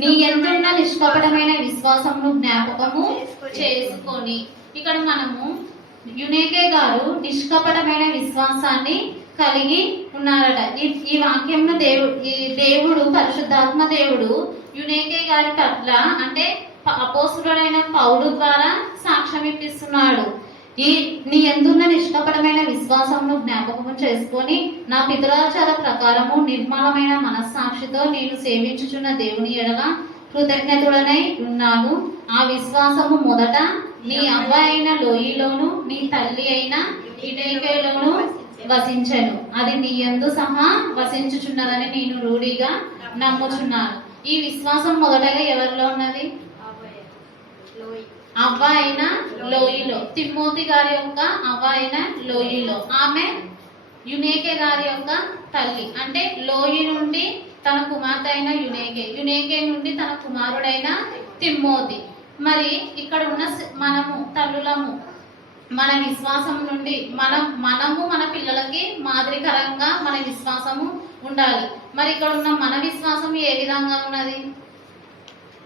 నీ ఎంతున్న నిష్కపటమైన విశ్వాసమును జ్ఞాపకము చేసుకొని, ఇక్కడ మనము యునేకే గారు నిష్కపటమైన విశ్వాసాన్ని కలిగి ఉన్నారట. ఈ వాక్యంలో దేవుడు పరిశుద్ధాత్మ దేవుడు యునేకే గారి పట్ల అంటే అపోస్తలుడైన పౌలు ద్వారా సాక్ష్యం ఇప్పిస్తున్నాడు. నీ ఎందున్న నిష్కపటమైన విశ్వాసమును జ్ఞాపకము చేసుకొని నా పితరాచార ప్రకారము నిర్మలమైన మనస్సాక్షితో నేను సేవించుచున్న దేవుని ఎడల కృతజ్ఞతుడనై ఉన్నాను. ఆ విశ్వాసము మొదట నీ అవ్వ అయిన లోయిలోను నీ తల్లి అయిన యునేకేలోను వసించెను. అది నీ యందు సహా వసించుచున్నదని నేను రూఢిగా నమ్ముచున్నాను. ఈ విశ్వాసం మొదటగా ఎవరిలో ఉన్నది? అవ్వ అయిన లోయిలో. తిమోతి గారి యొక్క అవ్వ అయిన లోయిలో. ఆమె యునేకే గారి యొక్క తల్లి. అంటే లోయి నుండి తన కుమార్తె అయిన యునేకే నుండి తన కుమారుడైన తిమోతి. మరి ఇక్కడ ఉన్న మనము తల్లులము మన విశ్వాసం నుండి మనము మన పిల్లలకి మాదిరికరంగా మన విశ్వాసము ఉండాలి. మరి ఇక్కడ ఉన్న మన విశ్వాసం ఏ విధంగా ఉన్నది?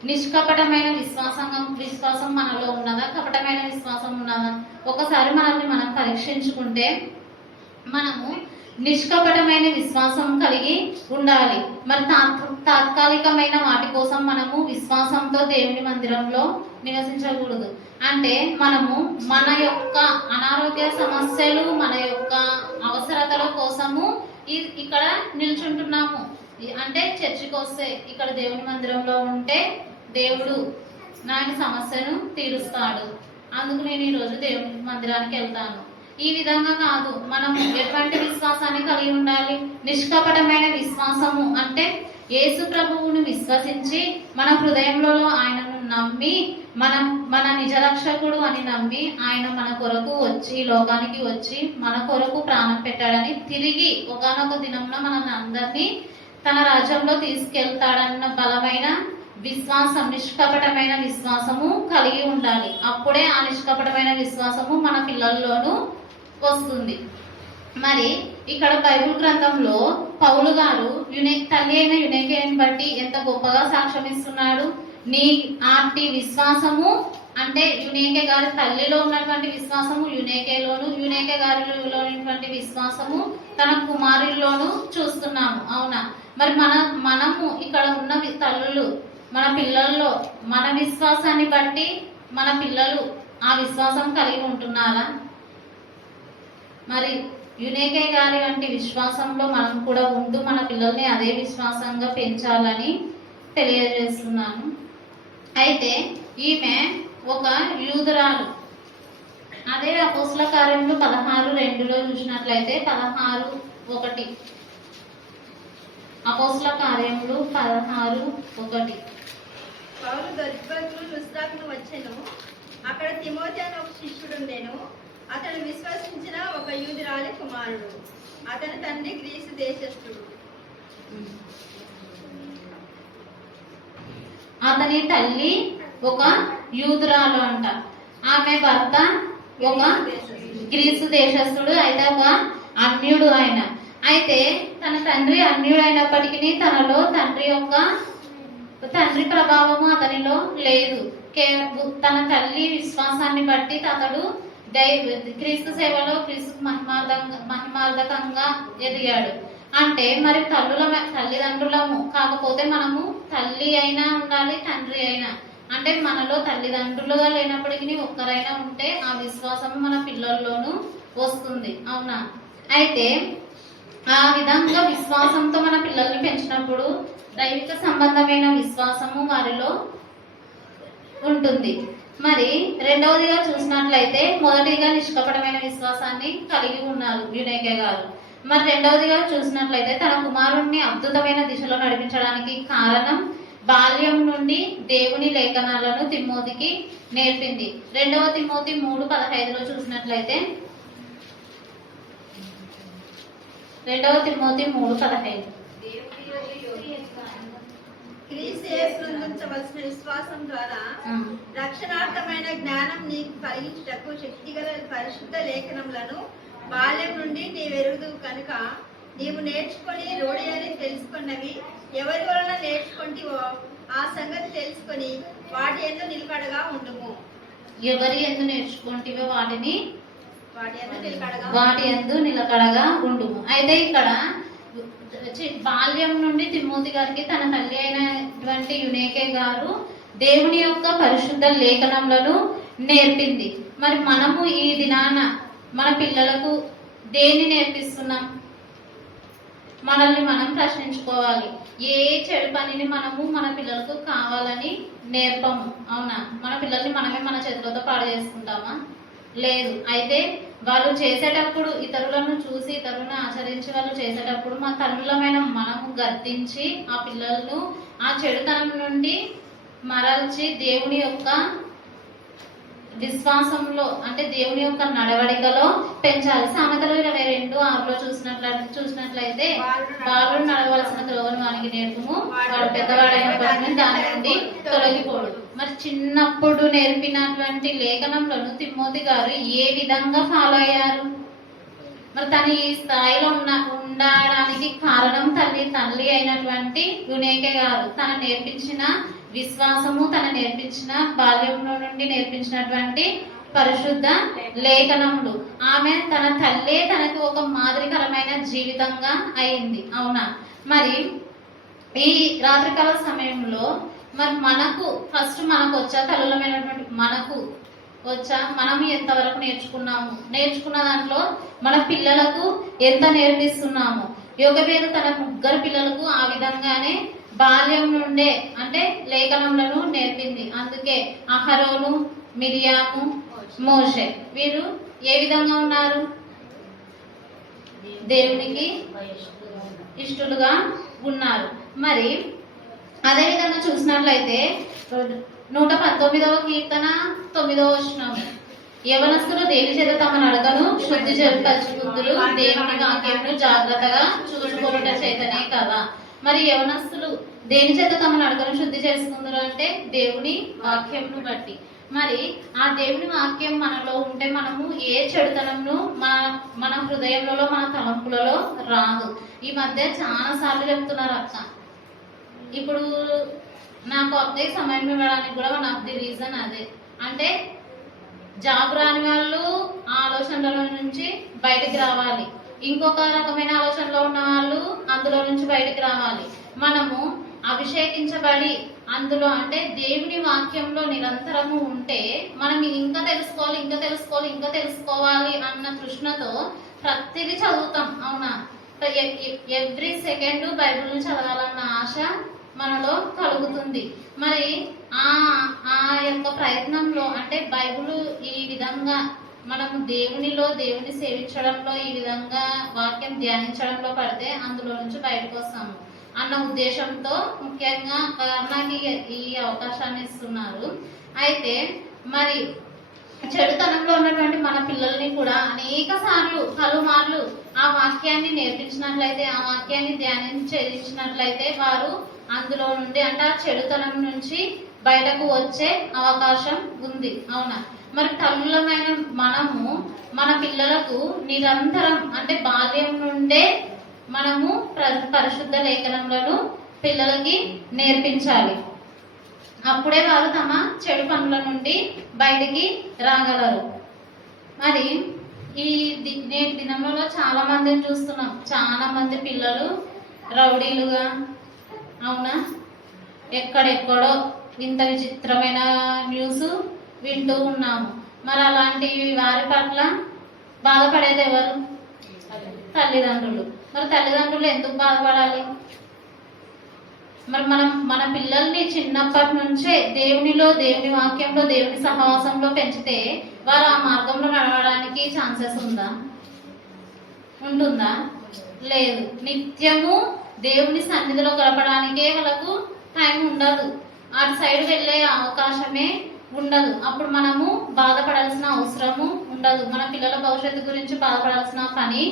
నిష్కపటమైన విశ్వాసం మనలో ఉన్నదా? కపటమైన విశ్వాసం ఉన్నదా? ఒకసారి మనల్ని మనం పరీక్షించుకుంటే మనము నిష్కపటమైన విశ్వాసం కలిగి ఉండాలి. మరి తాత్కాలికమైన వాటి కోసం మనము విశ్వాసంతో దేవుని మందిరంలో నివసించకూడదు. అంటే మనము మన యొక్క అనారోగ్య సమస్యలు, మన యొక్క అవసరతల కోసము ఇక్కడ నిల్చుంటున్నాము. అంటే చర్చికి వస్తే, ఇక్కడ దేవుని మందిరంలో ఉంటే దేవుడు నాకు సమస్యను తీరుస్తాడు, అందుకు నేను ఈరోజు దేవుని మందిరానికి వెళ్తాను. ఈ విధంగా కాదు. మనం ఎటువంటి విశ్వాసాన్ని కలిగి ఉండాలి? నిష్కపటమైన విశ్వాసము అంటే యేసు ప్రభువును విశ్వసించి మన హృదయంలో ఆయనను నమ్మి మన నిజరక్షకుడు అని నమ్మి ఆయన మన కొరకు వచ్చి లోకానికి వచ్చి మన కొరకు ప్రాణం పెట్టాడని తిరిగి ఒకానొక దినంలో మనల్ని అందరినీ తన రాజ్యంలో తీసుకెళ్తాడన్న బలమైన విశ్వాసం, నిష్కపటమైన విశ్వాసము కలిగి ఉండాలి. అప్పుడే ఆ నిష్కపటమైన విశ్వాసము మన పిల్లల్లోనూ వస్తుంది. మరి ఇక్కడ బైబిల్ గ్రంథంలో పౌలు గారు తల్లి అయిన యునేకేని బట్టి ఎంత గొప్పగా సాక్ష్యం ఇస్తున్నాడు. నీ ఆటి విశ్వాసము అంటే యునేకే గారి తల్లిలో ఉన్నటువంటి విశ్వాసము యునేకేలోను, యునేకే గారిలో ఉన్నటువంటి విశ్వాసము తన కుమారుల్లోనూ చూస్తున్నాము. అవునా? మరి మనము ఇక్కడ ఉన్న తల్లులు మన పిల్లల్లో మన విశ్వాసాన్ని బట్టి మన పిల్లలు ఆ విశ్వాసం కలిగి ఉంటున్నారా? మరి యునేకే గారి వంటి విశ్వాసంలో మనం కూడా ఉంటూ మన పిల్లల్ని అదే విశ్వాసంగా పెంచాలని తెలియజేస్తున్నాను. అయితే ఈమె ఒక యూదురాలు. అదే అపోస్తల కార్యములు 16:2 చూసినట్లయితే 16:1 అపోస్తల కార్యములు 16:1 పౌలు దర్బకు లుస్త్రాకు వచ్చెను. అక్కడ తిమోతి అనే ఒక శిష్యుడుండెను. అతను విశ్వసించిన ఒక యూదురాలి కుమారుడు. అతని తండ్రి గ్రీసు దేశస్థుడు. అతని తల్లి ఒక యూదురాలు అంట. ఆమె భర్త ఒక గ్రీసు దేశస్థుడు, అయితే ఒక అన్యుడు ఆయన. అయితే తన తండ్రి అన్యుడు అయినప్పటికీ తనలో తండ్రి ప్రభావము అతనిలో లేదు. తన తల్లి విశ్వాసాన్ని బట్టి అతడు క్రీస్తు సేవలో క్రీస్తు మహిమార్థకంగా ఎదిగాడు. అంటే మరి తల్లిదండ్రులము కాకపోతే మనము తల్లి అయినా ఉండాలి, తండ్రి అయినా. అంటే మనలో తల్లిదండ్రులుగా లేనప్పటికీ ఒక్కరైనా ఉంటే ఆ విశ్వాసం మన పిల్లల్లోనూ వస్తుంది. అవునా? అయితే ఆ విధంగా విశ్వాసంతో మన పిల్లల్ని పెంచినప్పుడు దైవిక సంబంధమైన విశ్వాసము వారిలో ఉంటుంది. మరి రెండవదిగా చూసినట్లయితే మొదటిగా నిష్కపటమైన విశ్వాసాన్ని కలిగి ఉన్నారు యునేకే గారు. మరి రెండవదిగా చూసినట్లయితే తన కుమారుణ్ణి అద్భుతమైన దిశలో నడిపించడానికి కారణం బాల్యం నుండి దేవుని లేఖనాలను తిమోతికి నేర్పింది. 2 తిమోతి 3:15 చూసినట్లయితే 2 తిమోతి 3:15 క్రీస్తు యేసునందు ఉంచవలసిన విశ్వాసం ద్వారా రక్షణార్థమైన జ్ఞానం నీకు కలిగించుటకు శక్తిగల పరిశుద్ధ లేఖనములను బాల్యం నుండి నీవెరుగుదువు కనుక నీవు నేర్చుకొని రూఢి అని తెలుసుకున్నవి ఎవరి వలన నేర్చుకుంటేవో ఆ సంగతి తెలుసుకొని వాటి యందు నిలకడగా ఉండుము. ఎవరి యందు నేర్చుకుంటేవో వాటి యందు నిలకడగా ఉండుము. అయితే ఇక్కడ బాల్యం నుండి తిమోతి గారికి తన తల్లి అయినటువంటి యునేకే గారు దేవుని యొక్క పరిశుద్ధ లేఖనములను నేర్పింది. మరి మనము ఈ దినాన మన పిల్లలకు దేన్ని నేర్పిస్తున్నాం? మనల్ని మనం ప్రశ్నించుకోవాలి. ఏ చెడు పనిని మనము మన పిల్లలకు కావాలని నేర్పము. అవునా? మన పిల్లల్ని మనమే మన చేతులతో పాడు చేసుకుంటామా? లేదు. అయితే వాళ్ళు చేసేటప్పుడు ఇతరులను చూసి ఇతరులను ఆచరించి వాళ్ళు చేసేటప్పుడు మా తల్లులమైన మనము గద్దించి ఆ పిల్లలను ఆ చెడుతనం నుండి మరల్చి దేవుని యొక్క విశ్వాసంలో అంటే దేవుని యొక్క నడవడికలో పెంచాలి. సామెతలు 22:6 చూసినట్లయితే బాలుడు నడవలసిన త్రోవను వానికి నేర్పుము, వాడు పెద్దవాడైనప్పటికీ దాని నుండి తొలగిపోడు. మరి చిన్నప్పుడు నేర్పినటువంటి లేఖనంలోను తిమోతి గారు ఏ విధంగా ఫాలో అయ్యారు? మరి తను ఈ స్థాయిలో ఉండడానికి కారణం తల్లి అయినటువంటి యునేకే గారు. తను నేర్పించిన విశ్వాసము, తను నేర్పించిన బాల్యంలో నుండి నేర్పించినటువంటి పరిశుద్ధ లేఖనములు. ఆమె తన తల్లే తనకు ఒక మాదిరికరమైన జీవితంగా అయింది. అవునా? మరి ఈ రాత్రికాల సమయంలో మరి మనకు వచ్చా తల్లులమైనటువంటి మనకు వచ్చా? మనం ఎంతవరకు నేర్చుకున్న దాంట్లో మన పిల్లలకు ఎంత నేర్పిస్తున్నాము? యోగవేదు తన 3 పిల్లలకు ఆ విధంగానే బాల్యం నుండే అంటే లేఖనములను నేర్పింది. అందుకే అహరోను, మిరియాము, మోషే వీరు ఏ విధంగా ఉన్నారు? దేవునికి ఇష్టలుగా ఉన్నారు. మరి అదే విధంగా చూసినట్లయితే 119వ కీర్తన 9వ వచనం, యవనస్తులు దేని చేత తమ నడకను శుద్ధి పరచుకుందురు, దేవుని వాక్యమును జాగ్రత్తగా చూసుకొనుట చేతనే కదా. మరి యవనస్తులు దేని చేత తమ నడకను శుద్ధి చేసుకుందరు అంటే దేవుని వాక్యంను బట్టి. మరి ఆ దేవుని వాక్యం మనలో ఉంటే మనము ఏ చెడుతనంను మన హృదయంలో మన తలంపులలో రాదు. ఈ మధ్య చాలా సార్లు చెప్తున్నారు అక్క. ఇప్పుడు నాకు అక్కయ్య సమయం ఇవ్వడానికి కూడా వన్ ఆఫ్ ది రీజన్ అదే. అంటే జాబ్ రాని వాళ్ళు ఆలోచనల నుంచి బయటికి రావాలి, ఇంకొక రకమైన ఆలోచనలో ఉన్న వాళ్ళు అందులో నుంచి బయటికి రావాలి. మనము అభిషేకించబడి అందులో అంటే దేవుని వాక్యంలో నిరంతరము ఉంటే మనం ఇంకా తెలుసుకోవాలి, ఇంకా తెలుసుకోవాలి, ఇంకా తెలుసుకోవాలి అన్న తృష్ణతో ప్రతిదీ చదువుతాం. అవునా? ఎవ్రీ సెకండ్ బైబిల్ని చదవాలన్న ఆశ మనలో కలుగుతుంది. మరి ఆ యొక్క ప్రయత్నంలో అంటే బైబిల్ ఈ విధంగా మనము దేవుని సేవించడంలో ఈ విధంగా వాక్యం ధ్యానించడంలో పడితే అందులో నుంచి బయటకు వస్తాము అన్న ఉద్దేశంతో ముఖ్యంగా నాకు ఈ అవకాశాన్ని ఇస్తున్నారు. అయితే మరి చెడుతనంలో ఉన్నటువంటి మన పిల్లల్ని కూడా అనేక సార్లు పలుమార్లు ఆ వాక్యాన్ని నేర్పించినట్లయితే, ఆ వాక్యాన్ని ధ్యానం చేయించినట్లయితే వారు అందులో నుండి అంటే ఆ చెడుతనం నుంచి బయటకు వచ్చే అవకాశం ఉంది. అవునా? మరి తల్లులమైన మనము మన పిల్లలకు నిరంతరం అంటే బాల్యం నుండే మనము పరిశుద్ధ లేఖనములను పిల్లలకి నేర్పించాలి. అప్పుడే వారు తమ చెడు పనుల నుండి బయటికి రాగలరు. మరి ఈ నేటి దినంలో చాలా మందిని చూస్తున్నాం. చాలా మంది పిల్లలు రౌడీలుగా, అవునా, ఎక్కడెక్కడో ఇంత విచిత్రమైన న్యూస్ వింటూ ఉన్నాము. మరి అలాంటి వారి పట్ల బాధపడేది ఎవరు? తల్లిదండ్రులు. మరి తల్లిదండ్రులు ఎందుకు బాధపడాలి? మరి మన పిల్లల్ని చిన్నప్పటి నుంచే దేవుని వాక్యంలో, దేవుని సహవాసంలో పెంచితే వారు ఆ మార్గంలో నడవడానికి ఛాన్సెస్ ఉంటుందా? లేదు. నిత్యము దేవుని సన్నిధిలో గడపడానికే వాళ్ళకు టైం ఉండదు, అటు సైడ్ వెళ్ళే అవకాశమే ఉండదు. అప్పుడు మనము బాధపడాల్సిన అవసరము ఉండదు, మన పిల్లల భవిష్యత్తు గురించి బాధపడాల్సిన పని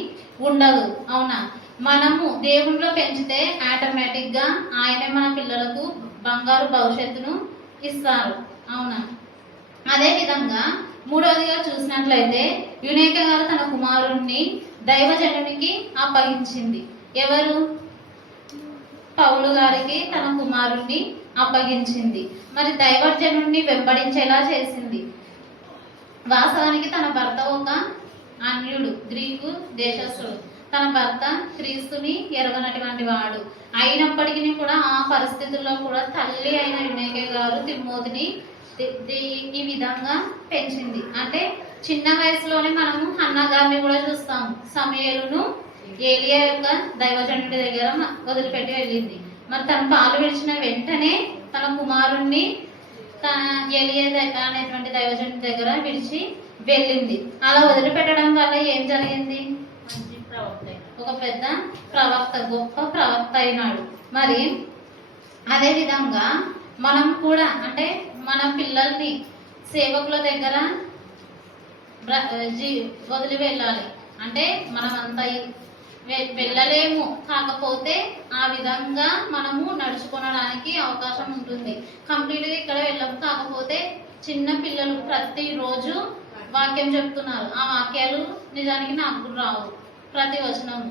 ఉండదు. అవునా? మనము దేవునిలో పెంచితే ఆటోమేటిక్గా ఆయనే మన పిల్లలకు బంగారు భవిష్యత్తును ఇస్తారు. అవునా? అదేవిధంగా మూడవదిగా చూసినట్లయితే యునేక గారు తన కుమారుణ్ణి దైవజనునికి అప్పగించింది. ఎవరు? పౌలు గారికి తన కుమారుణ్ణి అప్పగించింది. మరి దైవజనుణ్ణి వెంబడించేలా చేసింది. వాస్తవానికి తన భర్త ఒక అన్యుడు, గ్రీకు దేశస్థుడు. తన భర్త క్రీస్తుని ఎరగనటువంటి వాడు అయినప్పటికీ కూడా ఆ పరిస్థితుల్లో కూడా తల్లి అయిన యునేక గారు తిమ్మోతిని ఈ విధంగా పెంచింది. అంటే చిన్న వయసులోనే మనము హన్నా గారిని కూడా చూస్తాము. సమూయేలును ఏలియా యొక్క దైవజనుడి దగ్గర వదిలిపెట్టి వెళ్ళింది. మరి తన పాలు విడిచిన వెంటనే తన కుమారుణ్ణి తన ఏలియా అనేటువంటి దైవజనుడి దగ్గర విడిచి వెళ్ళింది. అలా వదిలిపెట్టడం వల్ల ఏం జరిగింది? ఒక పెద్ద ప్రవక్త, గొప్ప ప్రవక్త అయినాడు. మరి అదే విధంగా మనం కూడా అంటే మన పిల్లల్ని సేవకుల దగ్గర వదిలి వెళ్ళాలి. అంటే మనం అంత వెళ్ళలేము, కాకపోతే ఆ విధంగా మనము నడుచుకోవడానికి అవకాశం ఉంటుంది. కంప్లీట్గా ఇక్కడ వెళ్ళము, కాకపోతే చిన్న పిల్లలు ప్రతిరోజు వాక్యం చెప్తున్నారు. ఆ వాక్యాలు నిజానికి నాకు రావు ప్రతి వచనము.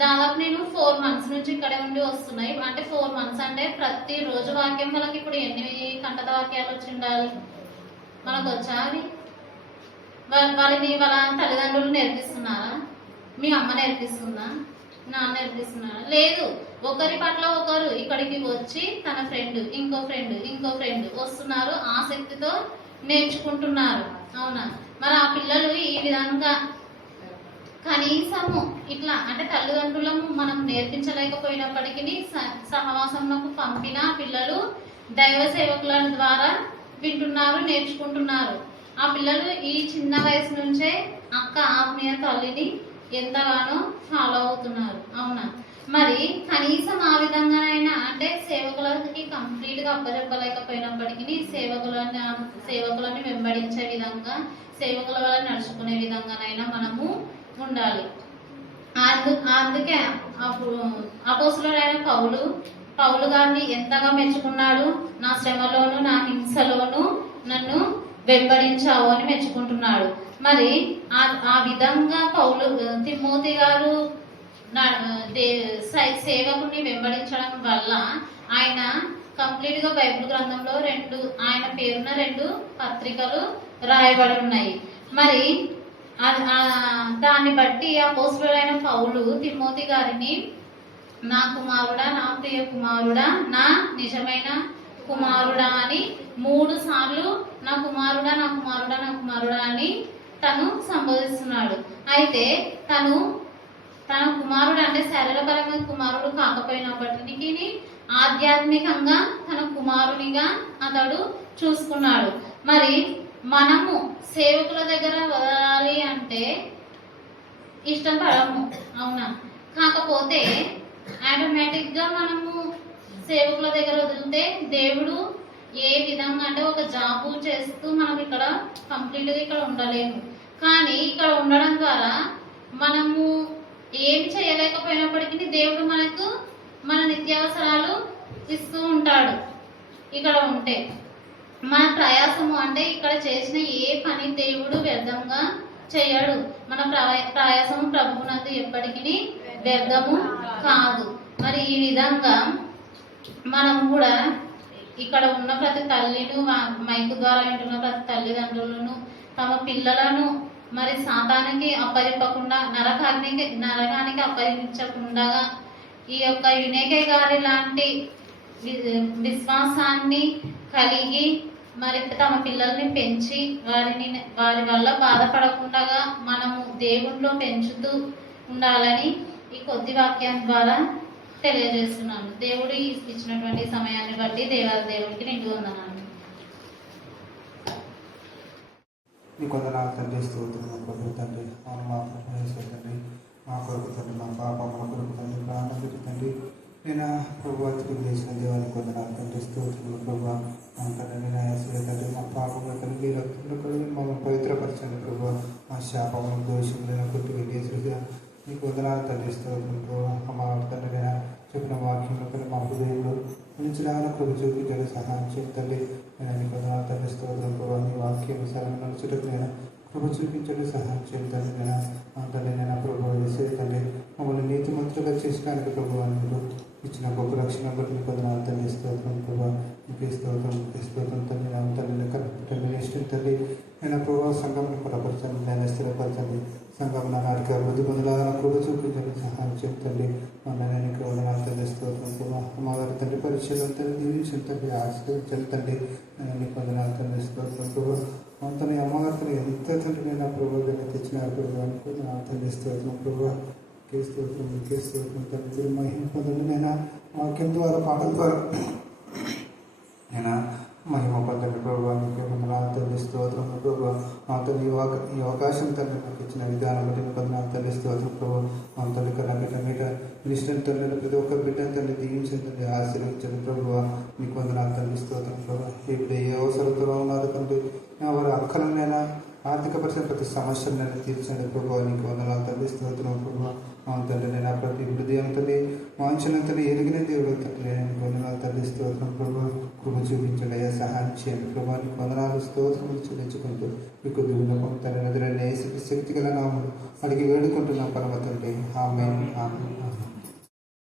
దాదాపు నేను 4 months నుంచి ఇక్కడే ఉండి వస్తున్నాయి. అంటే 4 months అంటే ప్రతిరోజు వాక్యం. వాళ్ళకి ఇప్పుడు ఎన్ని కంటత వాక్యాలు వచ్చి ఉండాలి? మనకు వచ్చా? అది వాళ్ళని వాళ్ళ తల్లిదండ్రులు నేర్పిస్తున్నారా? మీ అమ్మ నేర్పిస్తుందా? నాన్న నేర్పిస్తున్నారా? లేదు. ఒకరి పట్ల ఒకరు ఇక్కడికి వచ్చి తన ఫ్రెండ్, ఇంకో ఫ్రెండ్ వస్తున్నారు, ఆసక్తితో నేర్చుకుంటున్నారు. అవునా? మరి ఆ పిల్లలు ఈ విధంగా కనీసము ఇట్లా అంటే తల్లిదండ్రులను మనం నేర్పించలేకపోయినప్పటికీ సహవాసంలో పంపిన పిల్లలు దైవ సేవకుల ద్వారా వింటున్నారు, నేర్చుకుంటున్నారు. ఆ పిల్లలు ఈ చిన్న వయసు నుంచే అక్క ఆత్మీయ తల్లిని ఎంతగానో ఫాలో అవుతున్నారు. అవునా? మరి కనీసం ఆ విధంగానైనా అంటే సేవకులకి కంప్లీట్గా అప్పచెప్పలేకపోయినప్పటికీ సేవకులని వెంబడించే విధంగా, సేవకుల వల్ల నడుచుకునే విధంగానైనా మనము ఉండాలి. అందుకే అపోస్తులుడైన పౌలు పౌలు గారిని ఎంతగా మెచ్చుకున్నాడు. నా శ్రమలోను నా హింసలోను నన్ను వెంబడించావు అని మెచ్చుకుంటున్నాడు. మరి ఆ విధంగా పౌలు తిమోతి గారు సేవకుని వెంబడించడం వల్ల ఆయన కంప్లీట్గా బైబిల్ గ్రంథంలో ఆయన పేరున 2 పత్రికలు రాయబడి ఉన్నాయి. మరి దాన్ని బట్టి అపోస్తలుడైన పౌలు తిమోతి గారిని నా కుమారుడా, నా ప్రియ కుమారుడా, నా నిజమైన కుమారుడా అని 3 సార్లు నా కుమారుడా, నా కుమారుడా, నా కుమారుడా అని తను సంబోధిస్తున్నాడు. అయితే తన కుమారుడు అంటే శరీరపరంగా కుమారుడు కాకపోయినప్పటికీ ఆధ్యాత్మికంగా తన కుమారునిగా అతడు చూసుకున్నాడు. మరి మనము సేవకుల దగ్గర వదలాలి అంటే ఇష్టపడము, అవునా? కాకపోతే ఆటోమేటిక్గా మనము సేవకుల దగ్గర వదిలితే దేవుడు ఏ విధంగా అంటే ఒక జాబు చేస్తూ మనం ఇక్కడ కంప్లీట్గా ఇక్కడ ఉండలేము. కానీ ఇక్కడ ఉండడం ద్వారా మనము ఏం చేయలేకపోయినప్పటికీ దేవుడు మనకు మన నిత్యావసరాలు ఇస్తూ ఉంటాడు. ఇక్కడ ఉంటే మన ప్రయాసము అంటే ఇక్కడ చేసిన ఏ పని దేవుడు వ్యర్థంగా చేయడు. మన ప్రయాసము ప్రభువునందు ఎప్పటికీ వ్యర్థము కాదు. మరి ఈ విధంగా మనం కూడా ఇక్కడ ఉన్న ప్రతి తల్లిను, మైకు ద్వారా వింటున్న ప్రతి తల్లిదండ్రులను తమ పిల్లలను మరి సాతానికి అప్పగింపకుండా నరకానికి అప్పగించకుండా ఈ యొక్క యునేకే గారి లాంటి విశ్వాసాన్ని కలిగి మరి తమ పిల్లల్ని పెంచి వారి వల్ల బాధపడకుండా మనము దేవుణ్ణిలో పెంచుతూ ఉండాలని ఈ కొద్ది వాక్యం ద్వారా తెలియజేస్తున్నాను. దేవుడు ఇచ్చినటువంటి సమయాన్ని బట్టి దేవుడికి నిండు వందనాలు. నీ కొందనాలు తండ్రి, స్తోత్రం ప్రభు తండ్రి. అవును మా ప్రభు తండ్రి, మా కొరకు తండ్రి, మా పాప మా కొరకు తండ్రి, ప్రాణం తండ్రి, నేను ప్రభు తిరిగి చేసిన దేవాన్ని కొందనాలు తండ్రి, స్తోత్రం ప్రభు. తండ్రి నేను అసలు తండ్రి మా పాపంలో తండ్రి రక్తంలో కలిగి మమ్మల్ని పవిత్రపరచండి ప్రభు. మా శాపంలో దోషంలో కొట్టి వెళ్ళేసి నీకు వందనాలు తండ్రి, స్తోత్రం ప్రభు. మా తండ్రి నేను చెప్పిన వాక్యంలో కానీ మా హృదయంలో నిలిచిరాన ప్రభు చూపించడం సహాయం చేయండి. నేను నీకు వందనాలు తండ్రి, స్తోత్రం ప్రభు. నీ వాక్యం సరైన నడుచుటకు నేను ప్రభు చూపించడం సహాయం చేయండి. తండ్రి నేను ప్రభు వేసే తండ్రి మమ్మల్ని నీతిమంతులుగా చేసుకోవడానికి ప్రభు మీరు ఇచ్చిన గొప్ప రక్షణ బట్టి నీకు వందనాలు తండ్రి, స్తోత్రం ప్రభు. నీకు స్తోత్రం తండ్రి. నా తండ్రి తండ్రి ఇష్టం తండ్రి నేను ప్రభు సంఘంలో బలపరచండి, నేను స్థిరపరచండి. సంఘం నా నాటిక అభివృద్ధి పొందలాగా కూడా చూపించండి, సహాయం చేయండి. నేను నీకు వందనాలు తండ్రి, స్తోత్రం ప్రభు. అమ్మగారి తండ్రి పరిచయం తండ్రి దీవించండి తండ్రి, ఆశీర్వదించండి తండ్రి. నేను నీకు వందనాలు తండ్రి, స్తోత్రం ప్రభు. అంతని అమ్మగారితో ఎంత తండ్రి నేను ప్రభు తెచ్చినారు ప్రభు అనుకుని తండ్రి, స్తోత్రం ప్రభు. స్తోత్రం తండ్రి మహిమ పొందండి. నేను వాక్యం ద్వారా పాటల ద్వారా నేను మహిమ పొందండి ప్రభు. నీకు వందనాలు తండ్రి, స్తోత్రం ప్రభు. తండ్రి ఈ అవకాశం తండ్రి నాకు ఇచ్చిన విధానం బట్టి వందనాలు తండ్రి, స్తోత్రం ప్రభు. తండ్రి కన్నా బిడ్డ క్రిస్టియన్ తండ్రి ప్రతి ఒక్క బిడ్డను తండ్రి దీవించండి తండ్రి, ఆశీర్వించండి ప్రభు. నీకు వందనాలు తండ్రి, స్తోత్రం ప్రభు. ఇప్పుడు ఏ అవసరంతో ఉన్నారు తండ్రి వారి అక్కలనైనా ఆర్థిక పరిస్థితి ప్రతి సమస్యను నేను తీర్చండి ప్రభు. నీకు వందనాలు తండ్రి, స్తోత్రం ప్రభు. తండ్రి నేను ప్రతి హృదయం తండ్రి వాంఛనంతని ఎదిగిన దేవుడు తండ్రి నేను వందనాలు తండ్రి, స్తోత్రం ప్రభు. కృప చూపించండి అయ్యా, సహాయం చేయండి ప్రభు. నీకు వందనాలు స్తోత్రములు చెల్లించుకుంటూ మీకు దిగునకం తండ్రి నదులనే శక్తి గల నామములు అడిగి వేడుకుంటున్నాం పరమ తండ్రి. ఆమేన్.